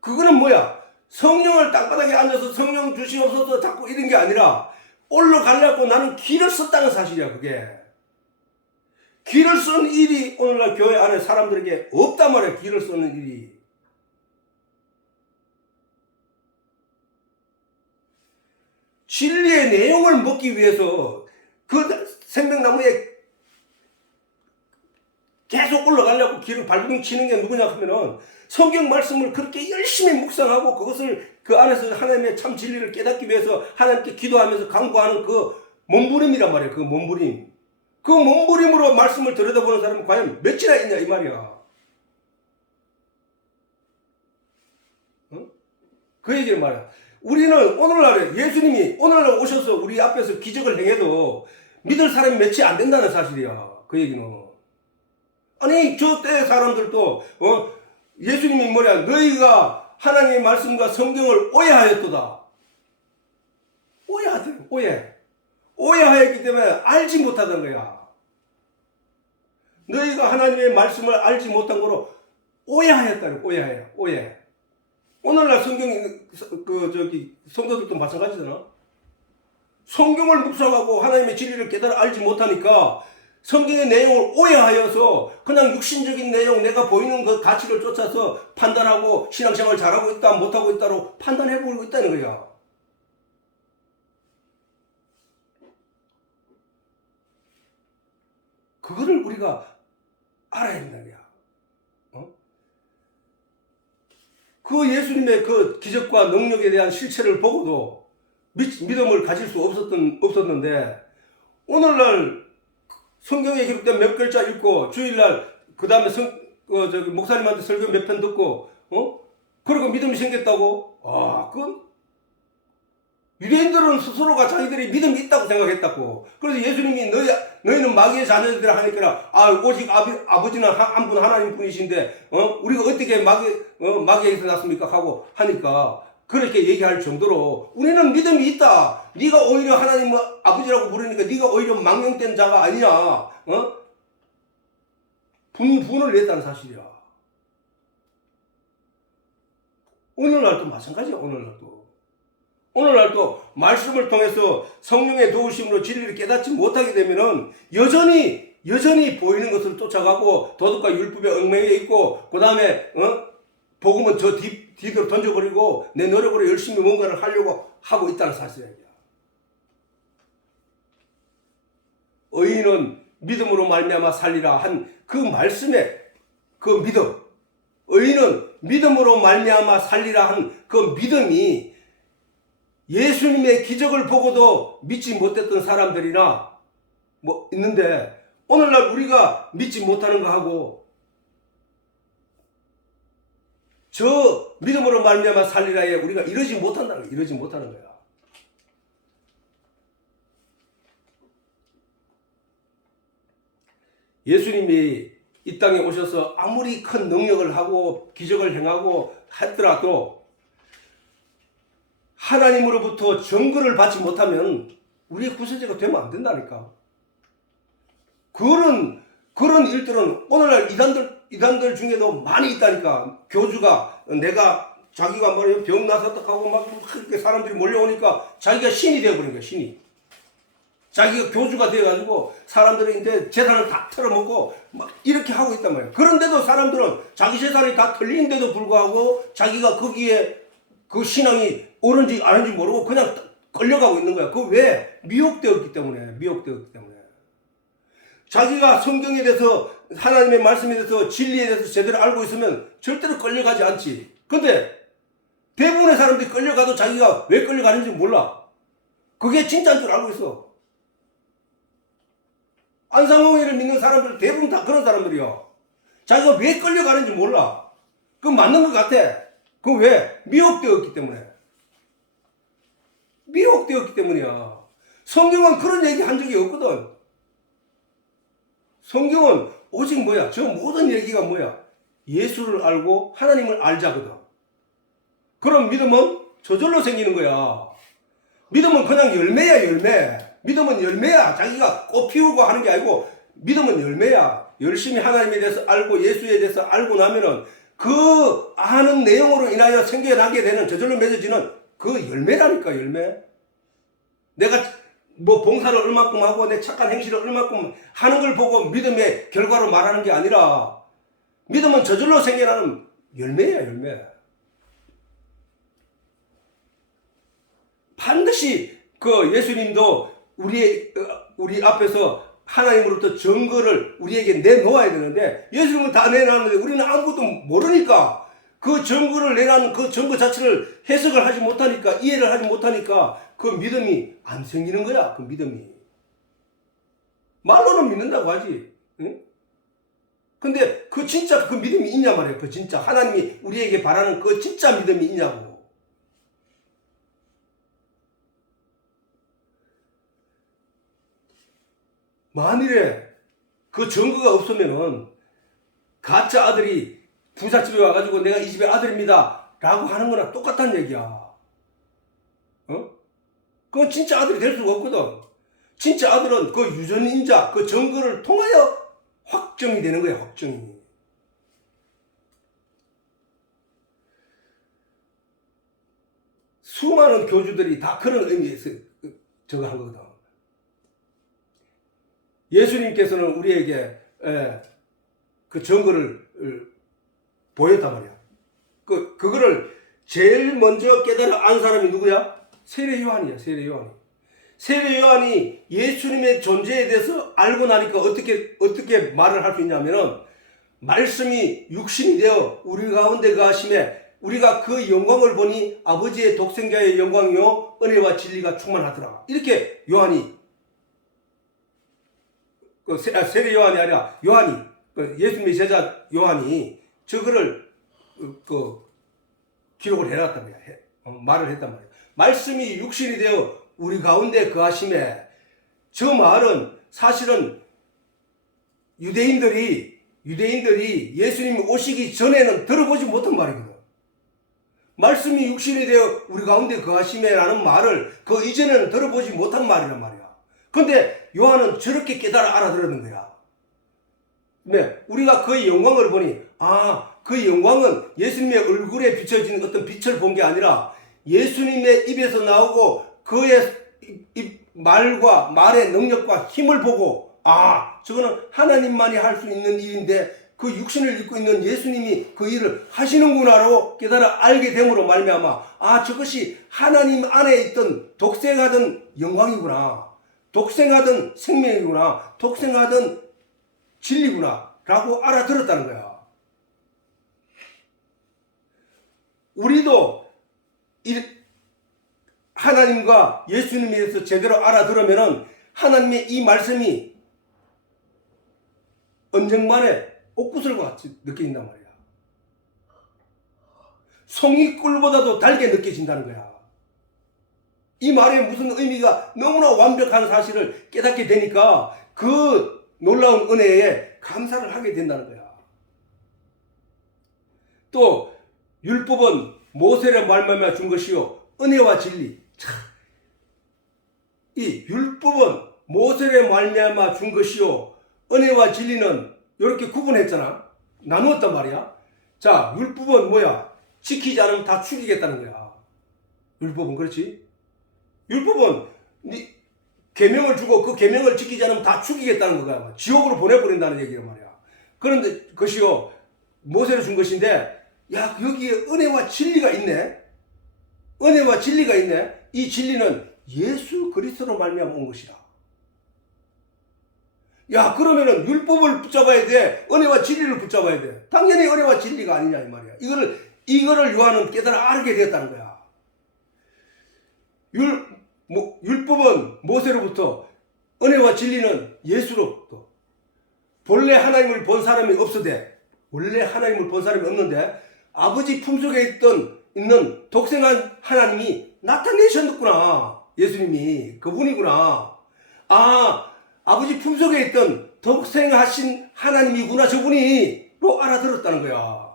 그거는 뭐야? 성령을 땅바닥에 앉아서 성령 주시옵소서 자꾸 이런 게 아니라 올라가려고 나는 길을 썼다는 사실이야. 그게 길을 쓰는 일이 오늘날 교회 안에 사람들에게 없단 말이야. 길을 쓰는 일이. 진리의 내용을 먹기 위해서 그 생명나무에 계속 올라가려고 길을 발버둥 치는 게 누구냐 하면은 성경 말씀을 그렇게 열심히 묵상하고 그것을 그 안에서 하나님의 참 진리를 깨닫기 위해서 하나님께 기도하면서 간구하는 그 몸부림이란 말이야. 그 몸부림. 그 몸부림으로 말씀을 들여다보는 사람은 과연 몇이나 있냐 이 말이야. 그 얘기를 말이야. 우리는 오늘날에 예수님이 오늘날 오셔서 우리 앞에서 기적을 행해도 믿을 사람이 몇이 안 된다는 사실이야. 그 얘기는. 아니 저 때 사람들도 예수님이 뭐냐, 너희가 하나님의 말씀과 성경을 오해하였도다. 오해하대. 오해하였기 때문에 알지 못하던 거야. 너희가 하나님의 말씀을 알지 못한 거로 오해하였다는. 오해. 오늘날 성도들도 마찬가지잖아. 성경을 묵상하고 하나님의 진리를 깨달아 알지 못하니까 성경의 내용을 오해하여서 그냥 육신적인 내용, 내가 보이는 그 가치를 쫓아서 판단하고 신앙생활 잘하고 있다 못하고 있다로 판단해버리고 있다는 거야. 그거를 우리가 알아야 된다는 거야. 그 예수님의 그 기적과 능력에 대한 실체를 보고도 믿음을 가질 수 없었는데, 오늘날 성경에 기록된 몇 글자 읽고 주일날 그 다음에 목사님한테 설교 몇 편 듣고 그러고 믿음이 생겼다고? 그건 유대인들은 스스로가 자기들이 믿음이 있다고 생각했다고. 그래서 예수님이 너희는 마귀의 자녀들이라 하니까 오직 아버지는 한 분 하나님 분이신데 우리가 어떻게 마귀에서 났습니까? 하고 하니까 그렇게 얘기할 정도로 우리는 믿음이 있다. 네가 오히려 하나님 아버지라고 부르니까 네가 오히려 망령된 자가 아니냐. 분을 냈다는 사실이야. 오늘날도 마찬가지야. 오늘날도 말씀을 통해서 성령의 도우심으로 진리를 깨닫지 못하게 되면은 여전히 보이는 것을 쫓아가고 도덕과 율법에 얽매여 있고, 그 다음에 복음은 저 뒤로 던져버리고 내 노력으로 열심히 뭔가를 하려고 하고 있다는 사실이야. 의인은 믿음으로 말미암아 살리라 한 그 말씀에 그 믿음, 의인은 믿음으로 말미암아 살리라 한 그 믿음이 예수님의 기적을 보고도 믿지 못했던 사람들이나 있는데, 오늘날 우리가 믿지 못하는 거 하고 저 믿음으로 말미암아 살리라에 우리가 이러지 못하는 거야. 예수님이 이 땅에 오셔서 아무리 큰 능력을 하고 기적을 행하고 하더라도 하나님으로부터 증거를 받지 못하면 우리의 구세주가 되면 안 된다니까. 그런 일들은 오늘날 이단들 중에도 많이 있다니까. 교주가 자기가 병 나서 어떡하고 막 이렇게 사람들이 몰려오니까 자기가 신이 되어버린 거야. 신이. 자기가 교주가 되어가지고 사람들이 이제 재산을 다 털어먹고 막 이렇게 하고 있단 말이야. 그런데도 사람들은 자기 재산이 다 털리는데도 불구하고 자기가 거기에 그 신앙이 옳은지 아닌지 모르고 그냥 걸려가고 있는 거야. 그 왜? 미혹되었기 때문에. 자기가 성경에 대해서, 하나님의 말씀에 대해서, 진리에 대해서 제대로 알고 있으면 절대로 끌려가지 않지. 근데 대부분의 사람들이 끌려가도 자기가 왜 끌려가는지 몰라. 그게 진짜인 줄 알고 있어. 안상홍이를 믿는 사람들 대부분 다 그런 사람들이야. 자기가 왜 끌려가는지 몰라. 그건 맞는 것 같아. 그 왜? 미혹되었기 때문이야. 성경은 그런 얘기 한 적이 없거든. 성경은 오직 저 모든 얘기가 예수를 알고 하나님을 알자거든. 그럼 믿음은 저절로 생기는 거야. 믿음은 그냥 열매야. 믿음은 열매야. 자기가 꽃 피우고 하는 게 아니고 믿음은 열매야. 열심히 하나님에 대해서 알고 예수에 대해서 알고 나면은 그 아는 내용으로 인하여 생겨나게 되는, 저절로 맺어지는 그 열매라니까. 열매. 내가 봉사를 얼마큼 하고 내 착한 행실을 얼마큼 하는 걸 보고 믿음의 결과로 말하는 게 아니라, 믿음은 저절로 생겨나는 열매야. 반드시 그 예수님도 우리 앞에서 하나님으로부터 증거를 우리에게 내놓아야 되는데, 예수님은 다 내놨는데 우리는 아무것도 모르니까 그 증거를 내놓은 그 증거 자체를 해석을 하지 못하니까, 이해를 하지 못하니까 그 믿음이 안 생기는 거야. 그 믿음이. 말로는 믿는다고 하지. 응? 근데 진짜 그 믿음이 있냐 말이야. 그 진짜 하나님이 우리에게 바라는 그 진짜 믿음이 있냐고. 만일에 그 증거가 없으면은 가짜 아들이 부잣집에 와가지고 내가 이 집의 아들입니다 라고 하는 거나 똑같다는 얘기야. 어? 그건 진짜 아들이 될 수가 없거든. 진짜 아들은 그 유전인자, 그 증거를 통하여 확정이 되는 거야, 확정이. 수많은 교주들이 다 그런 의미에서 저거 한 거거든. 예수님께서는 우리에게 그 증거를 보였단 말이야. 그거를 제일 먼저 깨달아 안 사람이 누구야? 세례 요한이야, 세례 요한이. 세례 요한이 예수님의 존재에 대해서 알고 나니까 어떻게 말을 할 수 있냐면은, 말씀이 육신이 되어 우리 가운데 거하심에 우리가 그 영광을 보니 아버지의 독생자의 영광이요 은혜와 진리가 충만하더라. 이렇게 요한이, 세례 요한이 아니라 요한이, 예수님의 제자 요한이 저거를 기록을 해놨단 말이야. 말을 했단 말이야. 말씀이 육신이 되어 우리 가운데 거하심에, 저 말은 사실은 유대인들이 예수님이 오시기 전에는 들어보지 못한 말이거든. 말씀이 육신이 되어 우리 가운데 거하심에라는 말을 그 이전에는 들어보지 못한 말이란 말이야. 근데 요한은 저렇게 깨달아 알아들었는 거야. 네, 우리가 그의 영광을 보니, 그 영광은 예수님의 얼굴에 비춰지는 어떤 빛을 본 게 아니라 예수님의 입에서 나오고 그의 말과 말의 능력과 힘을 보고, 저거는 하나님만이 할 수 있는 일인데 그 육신을 입고 있는 예수님이 그 일을 하시는구나로 깨달아 알게 됨으로 말미암아, 저것이 하나님 안에 있던 독생하던 영광이구나, 독생하던 생명이구나, 독생하던 진리구나 라고 알아들었다는 거야. 우리도 하나님과 예수님에 대해서 제대로 알아들으면은 하나님의 이 말씀이 언쟁만에 옥구슬과 같이 느껴진단 말이야. 송이꿀보다도 달게 느껴진다는 거야. 이 말에 무슨 의미가 너무나 완벽한 사실을 깨닫게 되니까 그 놀라운 은혜에 감사를 하게 된다는 거야. 또 율법은 모세를 말미암아 준 것이요 은혜와 진리. 이 율법은 모세를 말미암아 준 것이요 은혜와 진리는 이렇게 구분했잖아. 나누었단 말이야. 자, 율법은 뭐야? 지키지 않으면 다 죽이겠다는 거야. 율법은 그렇지? 율법은 계명을 주고 그 계명을 지키지 않으면 다 죽이겠다는 거야. 지옥으로 보내버린다는 얘기란 말이야. 그런데 그것이요 모세를 준 것인데, 야, 여기에 은혜와 진리가 있네. 은혜와 진리가 있네. 이 진리는 예수 그리스도로 말미암아 온 것이다. 야, 그러면은 율법을 붙잡아야 돼? 은혜와 진리를 붙잡아야 돼? 당연히 은혜와 진리가 아니냐 이 말이야. 이거를 요한은 깨달아 알게 되었다는 거야. 율법은 모세로부터, 은혜와 진리는 예수로부터. 본래 하나님을 본 사람이 없으되, 원래 하나님을 본 사람이 없는데 아버지 품속에 있는 독생한 하나님이 나타내셨구나. 예수님이 그분이구나. 아버지 품속에 있던 독생하신 하나님이구나 저분이로 알아들었다는 거야.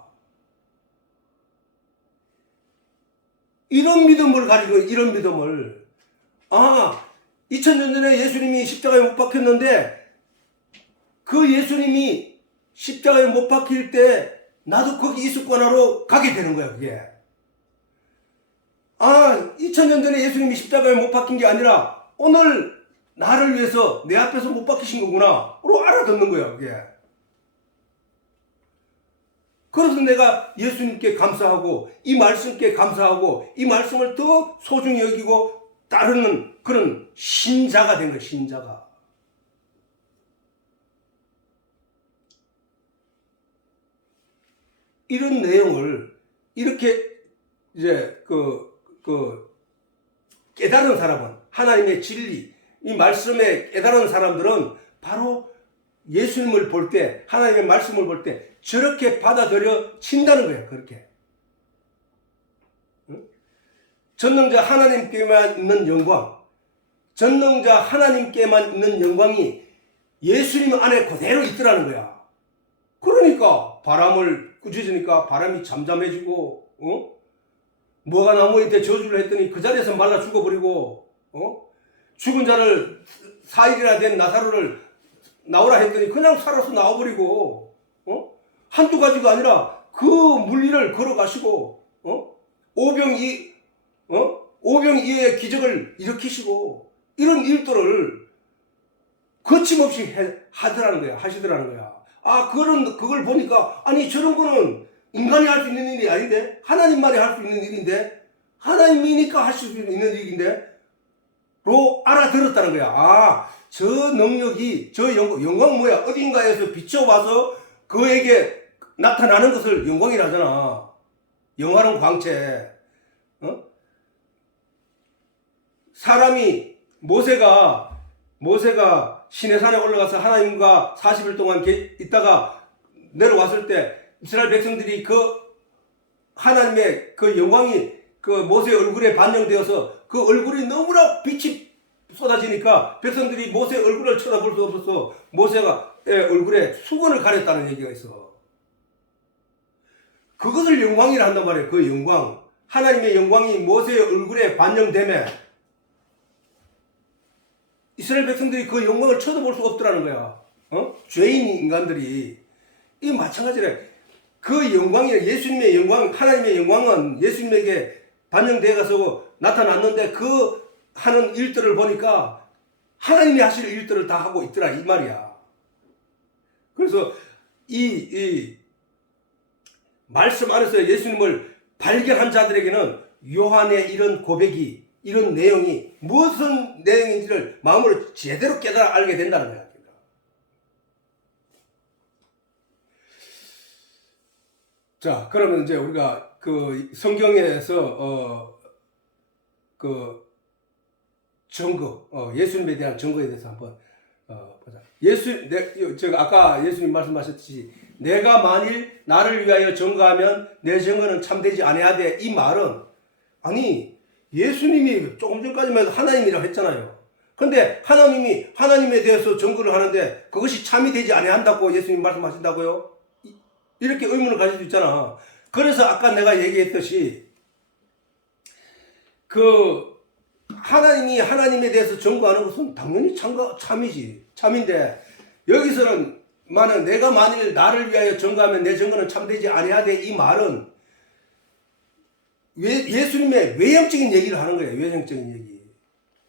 이런 믿음을 가지고, 이런 믿음을, 2000년 전에 예수님이 십자가에 못 박혔는데 그 예수님이 십자가에 못 박힐 때 나도 거기 있었구나로 가게 되는 거야. 그게 2000년 전에 예수님이 십자가에 못 박힌 게 아니라 오늘 나를 위해서 내 앞에서 못 박히신 거구나로 알아듣는 거야. 그게. 그래서 내가 예수님께 감사하고 이 말씀께 감사하고 이 말씀을 더 소중히 여기고 따르는 그런 신자가 된 거야. 신자가. 이런 내용을 이렇게 이제 깨달은 사람은, 하나님의 진리, 이 말씀에 깨달은 사람들은 바로 예수님을 볼 때, 하나님의 말씀을 볼 때 저렇게 받아들여 친다는 거예요. 그렇게. 전능자 하나님께만 있는 영광, 전능자 하나님께만 있는 영광이 예수님 안에 그대로 있더라는 거야. 그러니까 바람을 꾸짖으니까 바람이 잠잠해지고, 뭐가 나무한테 저주를 했더니 그 자리에서 말라 죽어버리고, 죽은 자를 4일이나 된 나사로를 나오라 했더니 그냥 살아서 나와버리고, 한두 가지가 아니라 그 물리를 걸어가시고, 오병이, 오병이의 기적을 일으키시고, 이런 일들을 거침없이 하시더라는 거야. 아, 그걸 보니까, 아니, 저런 거는 인간이 할 수 있는 일이 아닌데? 하나님만이 할 수 있는 일인데? 하나님이니까 할 수 있는 일인데? 로 알아들었다는 거야. 아, 저 능력이, 저 영광 뭐야? 어딘가에서 비춰와서 그에게 나타나는 것을 영광이라 하잖아. 영화로운 광채. 사람이, 모세가 시내산에 올라가서 하나님과 40일 동안 있다가 내려왔을 때 이스라엘 백성들이 그 하나님의 그 영광이 그 모세의 얼굴에 반영되어서 그 얼굴이 너무나 빛이 쏟아지니까 백성들이 모세의 얼굴을 쳐다볼 수 없어서 모세가 얼굴에 수건을 가렸다는 얘기가 있어. 그것을 영광이라 한단 말이에요. 그 영광. 하나님의 영광이 모세의 얼굴에 반영되면 이스라엘 백성들이 그 영광을 쳐다볼 수 없더라는 거야. 죄인 인간들이. 이 마찬가지래. 그 영광이 예수님의 영광, 하나님의 영광은 예수님에게 반영되어 가서 나타났는데 그 하는 일들을 보니까 하나님이 하실 일들을 다 하고 있더라 이 말이야. 그래서 이 말씀 안에서 예수님을 발견한 자들에게는 요한의 이런 고백이, 이런 내용이 무슨 내용인지를 마음으로 제대로 깨달아 알게 된다는 거야. 자, 그러면 이제 우리가 그 성경에서 그 증거, 예수님에 대한 증거에 대해서 한번 보자. 아까 예수님 말씀하셨듯이 내가 만일 나를 위하여 증거하면 내 증거는 참되지 아니하되, 이 말은, 아니 예수님이 조금 전까지만 해도 하나님이라고 했잖아요. 근데 하나님이 하나님에 대해서 증거를 하는데 그것이 참이 되지 아니한다고 예수님 말씀하신다고요? 이렇게 의문을 가질 수 있잖아. 그래서 아까 내가 얘기했듯이 그 하나님이 하나님에 대해서 증거하는 것은 당연히 참이지. 참인데 여기서는 내가 만일 나를 위하여 증거하면 내 증거는 참되지 아니하되, 이 말은 예수님의 외형적인 얘기를 하는 거예요. 외형적인 얘기.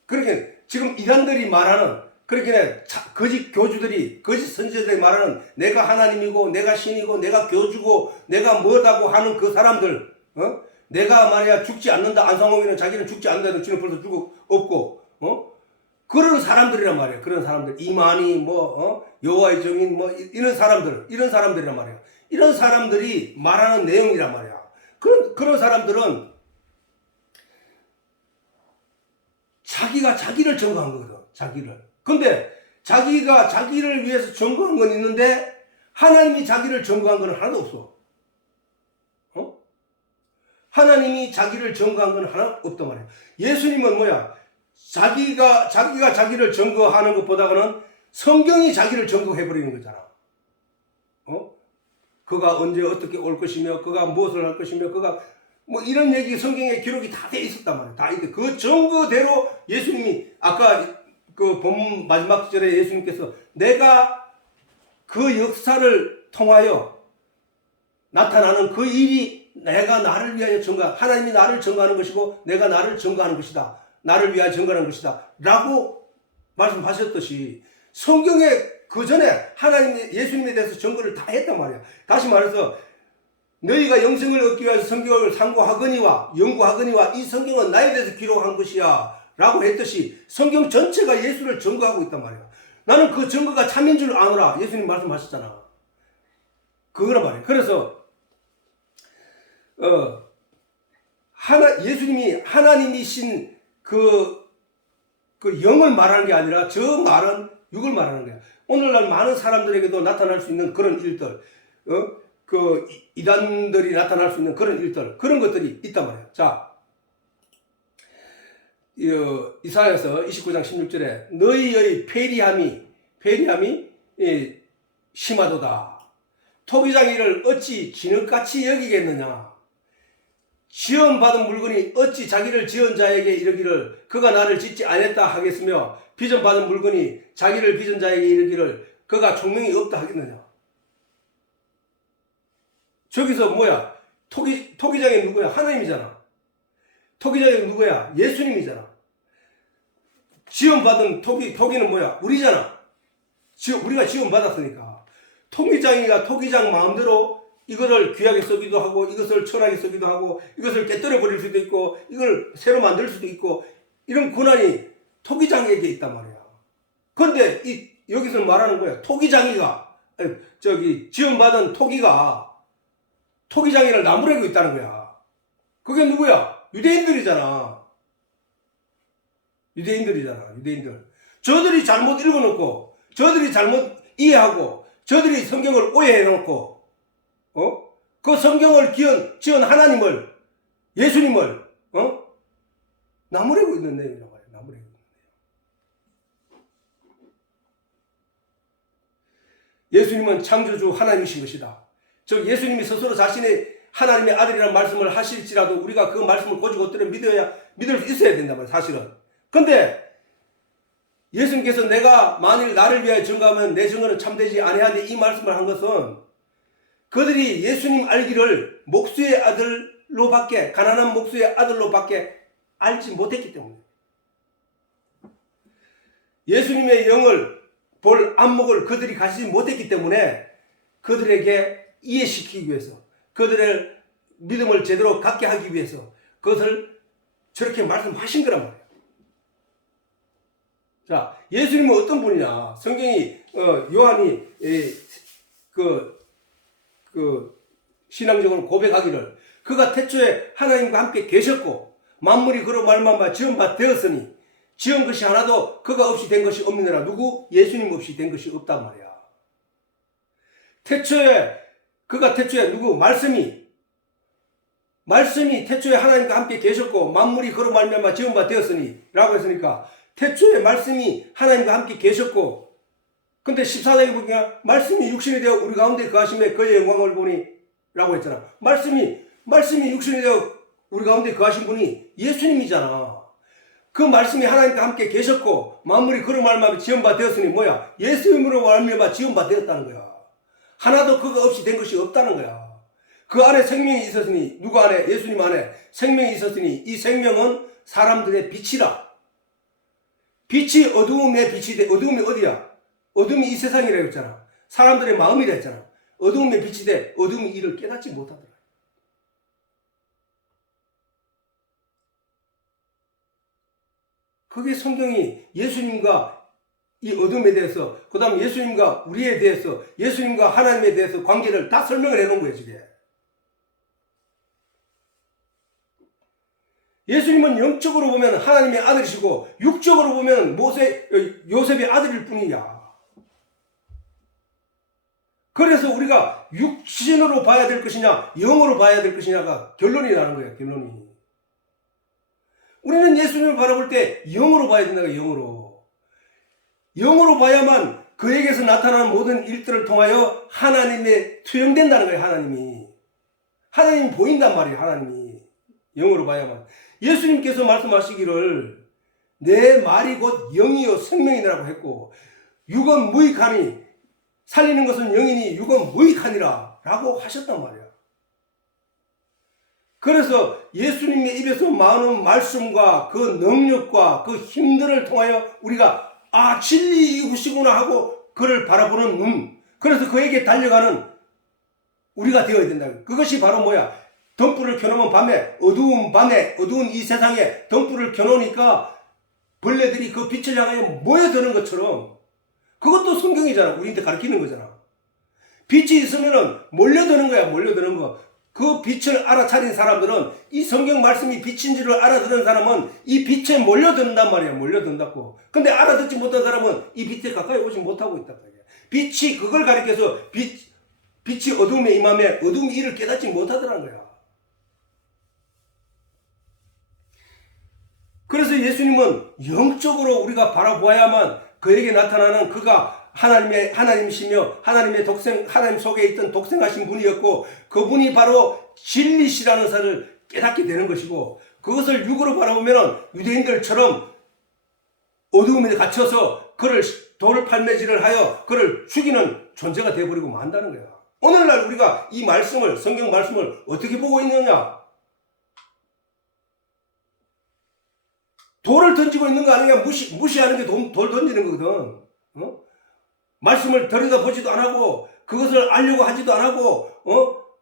그렇게 지금 이단들이 말하는, 그렇게 거짓 교주들이, 거짓 선지자들이 말하는 내가 하나님이고 내가 신이고 내가 교주고 내가 뭐다고 하는 그 사람들, 내가 만약 죽지 않는다, 안상홍이는 자기는 죽지 않는다, 주는 벌써 죽어 없고, 그런 사람들이란 말이에요. 그런 사람들, 이만희 여호와의 증인 이런 사람들이란 말이에요. 이런 사람들이 말하는 내용이란 말이야. 그런 사람들은 자기가 자기를 증거한 거거든. 자기를. 근데 자기가 자기를 위해서 증거한 건 있는데 하나님이 자기를 증거한 건 하나도 없어. 하나님이 자기를 증거한 건 하나 없단 말이야. 예수님은 뭐야? 자기가 자기를 증거하는 것보다는 성경이 자기를 증거해버리는 거잖아. 그가 언제 어떻게 올 것이며, 그가 무엇을 할 것이며, 그가 이런 얘기 성경에 기록이 다 돼 있었단 말이야. 다 있대. 그 증거대로 예수님이 아까 그 본 마지막 절에 예수님께서 내가 그 역사를 통하여 나타나는 그 일이 내가 나를 위하여 하나님이 나를 증거하는 것이고 내가 나를 증거하는 것이다. 나를 위하여 증거하는 것이다. 라고 말씀하셨듯이 성경에 그 전에 예수님에 대해서 증거를 다 했단 말이야. 다시 말해서 너희가 영생을 얻기 위해서 성경을 상고하거니와 연구하거니와 이 성경은 나에 대해서 기록한 것이야 라고 했듯이 성경 전체가 예수를 증거하고 있단 말이야. 나는 그 증거가 참인 줄 아노라 예수님 말씀하셨잖아. 그거란 말이야. 그래서 예수님이 하나님이신 그 영을 말하는 게 아니라 저 말은 육을 말하는 거야. 오늘날 많은 사람들에게도 나타날 수 있는 그런 일들, 그 이단들이 나타날 수 있는 그런 일들, 그런 것들이 있단 말이야. 자, 이사야서 29장 16절에 너희의 회리함이 심하도다. 토기장이를 어찌 진흙같이 여기겠느냐. 지원받은 물건이 어찌 자기를 지은 자에게 이르기를 그가 나를 짓지 않았다 하겠으며 빚은받은 물건이 자기를 빚은 자에게 이르기를 그가 총명이 없다 하겠느냐. 저기서 뭐야? 토기장이 누구야? 하나님이잖아. 토기장이 누구야? 예수님이잖아. 지원받은 토기는 뭐야? 우리잖아. 우리가 지원받았으니까. 토기장이가 토기장 마음대로 이거를 귀하게 쓰기도 하고 이것을 천하게 쓰기도 하고 이것을 깨뜨려 버릴 수도 있고 이걸 새로 만들 수도 있고 이런 권한이 토기장에게 있단 말이야. 그런데 여기서 말하는 거야. 토기장이가 지원받은 토기장이를 나무래고 있다는 거야. 그게 누구야? 유대인들이잖아. 유대인들. 저들이 잘못 읽어놓고 저들이 잘못 이해하고 저들이 성경을 오해해놓고 그 성경을 지은 하나님을 예수님을 나무래고 있는 내용이라고 말이에요. 나무래고 있는 내용. 예수님은 창조주 하나님이신 것이다. 즉 예수님이 스스로 자신의 하나님의 아들이라는 말씀을 하실지라도 우리가 그 말씀을 고지고대로 믿을 수 있어야 된단 말이에요. 사실은. 근데 예수님께서 내가 만일 나를 위하여 증거하면 내 증거는 참되지 아니하되 이 말씀을 한 것은 그들이 예수님 알기를 목수의 아들로밖에 가난한 목수의 아들로밖에 알지 못했기 때문에 예수님의 영을 볼 안목을 그들이 가지지 못했기 때문에 그들에게 이해시키기 위해서 그들의 믿음을 제대로 갖게 하기 위해서 그것을 저렇게 말씀하신 거란 말이에요. 자, 예수님은 어떤 분이냐? 성경이 요한이 신앙적으로 고백하기를 그가 태초에 하나님과 함께 계셨고 만물이 그로 말미암아 지은 바 되었으니 지은 것이 하나도 그가 없이 된 것이 없느니라. 누구? 예수님 없이 된 것이 없단 말이야. 그가 태초에 누구? 말씀이 태초에 하나님과 함께 계셨고 만물이 그로 말미암아 지은 바 되었으니 라고 했으니까 태초에 말씀이 하나님과 함께 계셨고 근데 14장에 보니까 말씀이 육신이 되어 우리 가운데 거하심에 그의 영광을 보니 라고 했잖아. 말씀이 육신이 되어 우리 가운데 거하신 분이 예수님이잖아. 그 말씀이 하나님과 함께 계셨고 만물이 그로 말미암아 지은 바 되었으니 뭐야? 예수님으로 말미암아 지은 바 되었다는 거야. 하나도 그가 없이 된 것이 없다는 거야. 그 안에 생명이 있었으니 누구 안에? 예수님 안에 생명이 있었으니 이 생명은 사람들의 빛이라. 빛이 어두움의 빛이 돼. 어두움이 어디야? 어둠이 이 세상이라고 했잖아. 사람들의 마음이라 했잖아. 어두움의 빛이 돼. 어둠이 이를 깨닫지 못하더라. 그게 성경이 예수님과 이 어둠에 대해서 그 다음 예수님과 우리에 대해서 예수님과 하나님에 대해서 관계를 다 설명을 해놓은 거예요. 지금. 예수님은 영적으로 보면 하나님의 아들이시고 육적으로 보면 요셉의 아들일 뿐이야. 그래서 우리가 육신으로 봐야 될 것이냐 영으로 봐야 될 것이냐가 결론이 나는 거야. 결론이. 우리는 예수님을 바라볼 때 영으로 봐야 된다. 영으로 봐야만 그에게서 나타나는 모든 일들을 통하여 하나님에 투영된다는 거예요. 하나님이 보인단 말이에요. 하나님이 영으로 봐야만. 예수님께서 말씀하시기를 내 말이 곧 영이요 생명이라고 했고 육은 무익하니 살리는 것은 영이니 육은 무익하니라 라고 하셨단 말이야. 그래서 예수님의 입에서 나오는 말씀과 그 능력과 그 힘들을 통하여 우리가 진리 이구시구나 하고 그를 바라보는 눈, 그래서 그에게 달려가는 우리가 되어야 된다. 그것이 바로 뭐야? 덤불을 켜놓으면 밤에 어두운 이 세상에 덤불을 켜놓으니까 벌레들이 그 빛을 향하여 모여드는 것처럼 그것도 성경이잖아. 우리한테 가르치는 거잖아. 빛이 있으면은 몰려드는 거야. 몰려드는 거. 그 빛을 알아차린 사람들은 이 성경 말씀이 빛인 줄을 알아듣는 사람은 이 빛에 몰려든단 말이야. 몰려든다고. 근데 알아듣지 못한 사람은 이 빛에 가까이 오지 못하고 있단 말이야. 빛이 그걸 가리켜서 빛이 어둠에 임하면 어둠이 이를 깨닫지 못하더라는 거야. 그래서 예수님은 영적으로 우리가 바라보아야만 그에게 나타나는 그가 하나님이시며 하나님 속에 있던 독생하신 분이었고 그분이 바로 진리시라는 사실을 깨닫게 되는 것이고 그것을 육으로 바라보면 유대인들처럼 어두움에 갇혀서 그를 돌을 팔매질을 하여 그를 죽이는 존재가 되어버리고 만다는 거야. 오늘날 우리가 이 말씀을 성경 말씀을 어떻게 보고 있느냐? 돌을 던지고 있는 거 아니냐? 무시하는 게 돌 던지는 거거든. 어? 말씀을 들여다보지도 안 하고 그것을 알려고 하지도 안 하고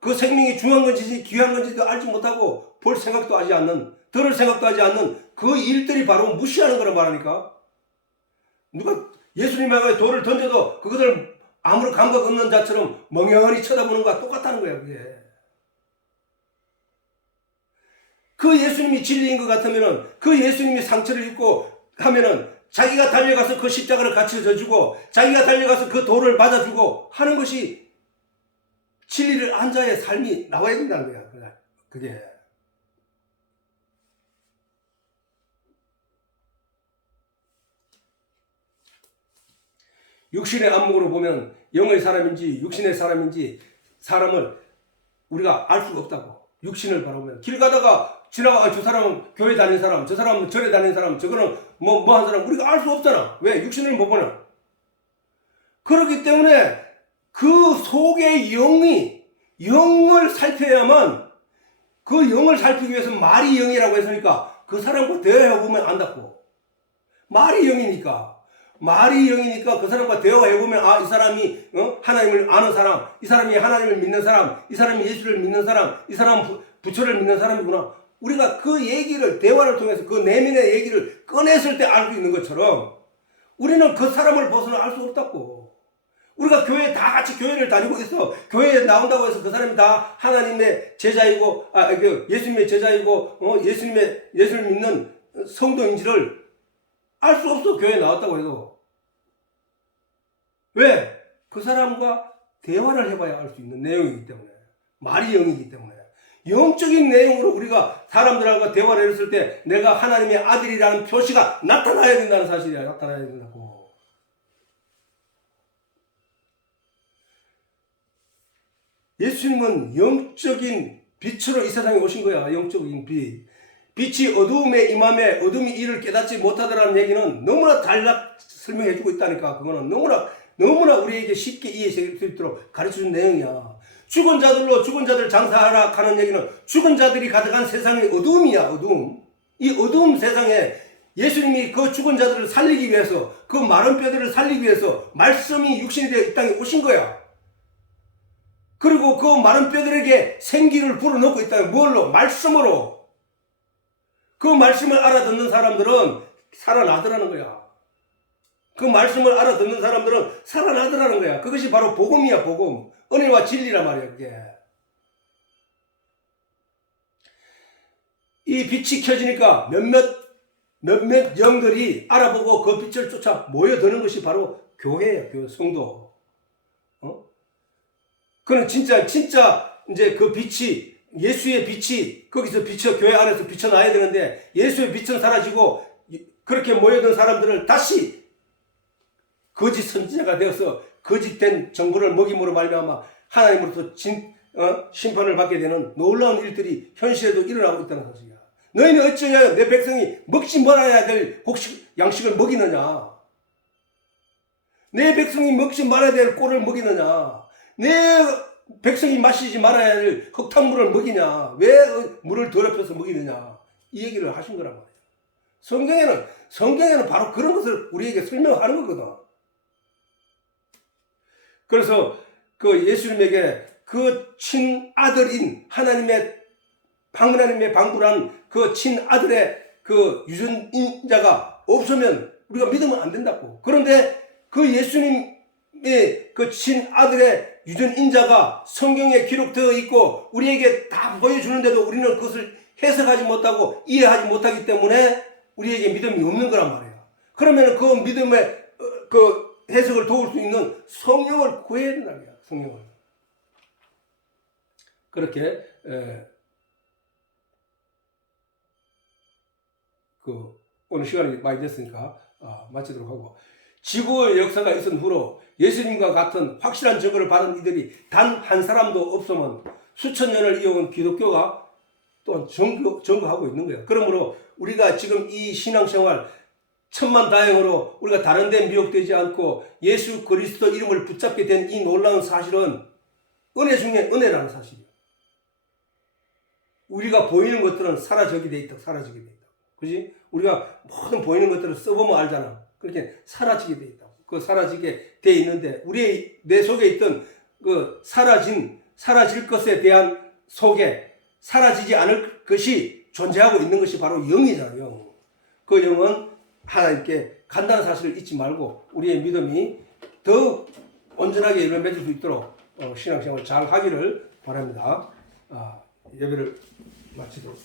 그 생명이 중요한 건지 귀한 건지도 알지 못하고 볼 생각도 하지 않는 들을 생각도 하지 않는 그 일들이 바로 무시하는 거란 말하니까. 누가 예수님에게 돌을 던져도 그것을 아무런 감각 없는 자처럼 멍하니 쳐다보는 거와 똑같다는 거야 그게. 그 예수님이 진리인 것 같으면은 그 예수님이 상처를 입고 하면은 자기가 달려가서 그 십자가를 같이 져주고 자기가 달려가서 그 돌을 맞아주고 하는 것이 진리를 안 자의 삶이 나와야 된다는 거야. 그게. 육신의 안목으로 보면 영의 사람인지 육신의 사람인지 사람을 우리가 알 수가 없다고. 육신을 바라보면 길 가다가 지나가 저 사람은 교회 다니는 사람, 저 사람은 절에 다니는 사람, 저거는 뭐 한 사람 우리가 알 수 없잖아. 왜? 육신을 못 보나. 그렇기 때문에 그 속의 영을 살펴야만 그 영을 살피기 위해서 말이 영이라고 했으니까 그 사람과 대화해보면 안다고. 말이 영이니까 그 사람과 대화해보면 이 사람이 하나님을 아는 사람, 이 사람이 하나님을 믿는 사람, 이 사람이 예수를 믿는 사람, 이 사람은 부처를 믿는 사람이구나. 우리가 그 얘기를 대화를 통해서 그 내면의 얘기를 꺼냈을 때 알 수 있는 것처럼 우리는 그 사람을 벗어나 알 수 없다고. 우리가 교회 다 같이 교회를 다니고 있어. 교회에 나온다고 해서 그 사람이 다 하나님의 제자이고 예수님의 제자이고 예수를 믿는 성도인지를 알 수 없어. 교회에 나왔다고 해도. 왜? 그 사람과 대화를 해봐야 알 수 있는 내용이기 때문에. 말이 영이기 때문에. 영적인 내용으로 우리가 사람들하고 대화를 했을 때 내가 하나님의 아들이라는 표시가 나타나야 된다는 사실이야. 나타나야 된다고. 예수님은 영적인 빛으로 이 세상에 오신 거야. 영적인 빛. 빛이 어두움에 임함에 어둠이 이를 깨닫지 못하더라는 얘기는 너무나 단락 설명해 주고 있다니까. 그거는 너무나 우리에게 쉽게 이해할 수 있도록 가르쳐준 내용이야. 죽은 자들 장사하라 하는 얘기는 죽은 자들이 가져간 세상의 어두움이야. 어두움. 이 어두움 세상에 예수님이 그 죽은 자들을 살리기 위해서 그 마른 뼈들을 살리기 위해서 말씀이 육신이 되어 이 땅에 오신 거야. 그리고 그 마른 뼈들에게 생기를 불어넣고 있다는 뭘로? 말씀으로. 그 말씀을 알아듣는 사람들은 살아나더라는 거야. 그 말씀을 알아듣는 사람들은 살아나더라는 거야. 그것이 바로 복음이야. 복음. 은혜와 진리란 말이야. 그게. 이 빛이 켜지니까 몇몇 영들이 알아보고 그 빛을 쫓아 모여드는 것이 바로 교회예요. 교회 성도. 그는 진짜 이제 그 빛이 예수의 빛이 거기서 교회 안에서 비춰나야 되는데 예수의 빛은 사라지고 그렇게 모여든 사람들을 다시 거짓 선지자가 되어서 거짓된 정보를 먹임으로 말미암아 하나님으로부터 심판을 받게 되는 놀라운 일들이 현실에도 일어나고 있다는 사실이야. 너희는 어찌하여 내 백성이 먹지 말아야 될 양식을 먹이느냐? 내 백성이 먹지 말아야 될 꼴을 먹이느냐? 내 백성이 마시지 말아야 할 흙탕물을 먹이냐? 왜 물을 더럽혀서 먹이느냐? 이 얘기를 하신 거란 말이에요. 성경에는 바로 그런 것을 우리에게 설명하는 거거든. 그래서 그 예수님에게 그 친아들인 하나님의 방불한 그 친아들의 그 유전인자가 없으면 우리가 믿으면 안 된다고. 그런데 그 예수님의 그 친아들의 유전인자가 성경에 기록되어 있고 우리에게 다 보여주는데도 우리는 그것을 해석하지 못하고 이해하지 못하기 때문에 우리에게 믿음이 없는 거란 말이에요. 그러면 그 믿음의 그 해석을 도울 수 있는 성령을 구해야 된다는 거야. 성령을. 그렇게 오늘 시간이 많이 됐으니까 마치도록 하고 지구의 역사가 있은 후로 예수님과 같은 확실한 증거를 받은 이들이 단 한 사람도 없으면 수천 년을 이어온 기독교가 또한 증거하고 있는 거야. 그러므로 우리가 지금 이 신앙생활 천만다행으로 우리가 다른 데 미혹되지 않고 예수 그리스도 이름을 붙잡게 된 이 놀라운 사실은 은혜 중에 은혜라는 사실이야. 우리가 보이는 것들은 사라지게 돼 있다. 사라지게 돼 있다. 그지? 우리가 모든 보이는 것들을 써보면 알잖아. 그렇게 사라지게 돼 있다. 그 사라지게 돼 있는데 우리 내 속에 있던 그 사라질 것에 대한 속에 사라지지 않을 것이 존재하고 있는 것이 바로 영이잖아요. 영. 그 영은 하나님께 간다는 사실을 잊지 말고 우리의 믿음이 더 온전하게 열매 맺을 수 있도록 신앙생활 잘 하기를 바랍니다. 예배를 마치도록.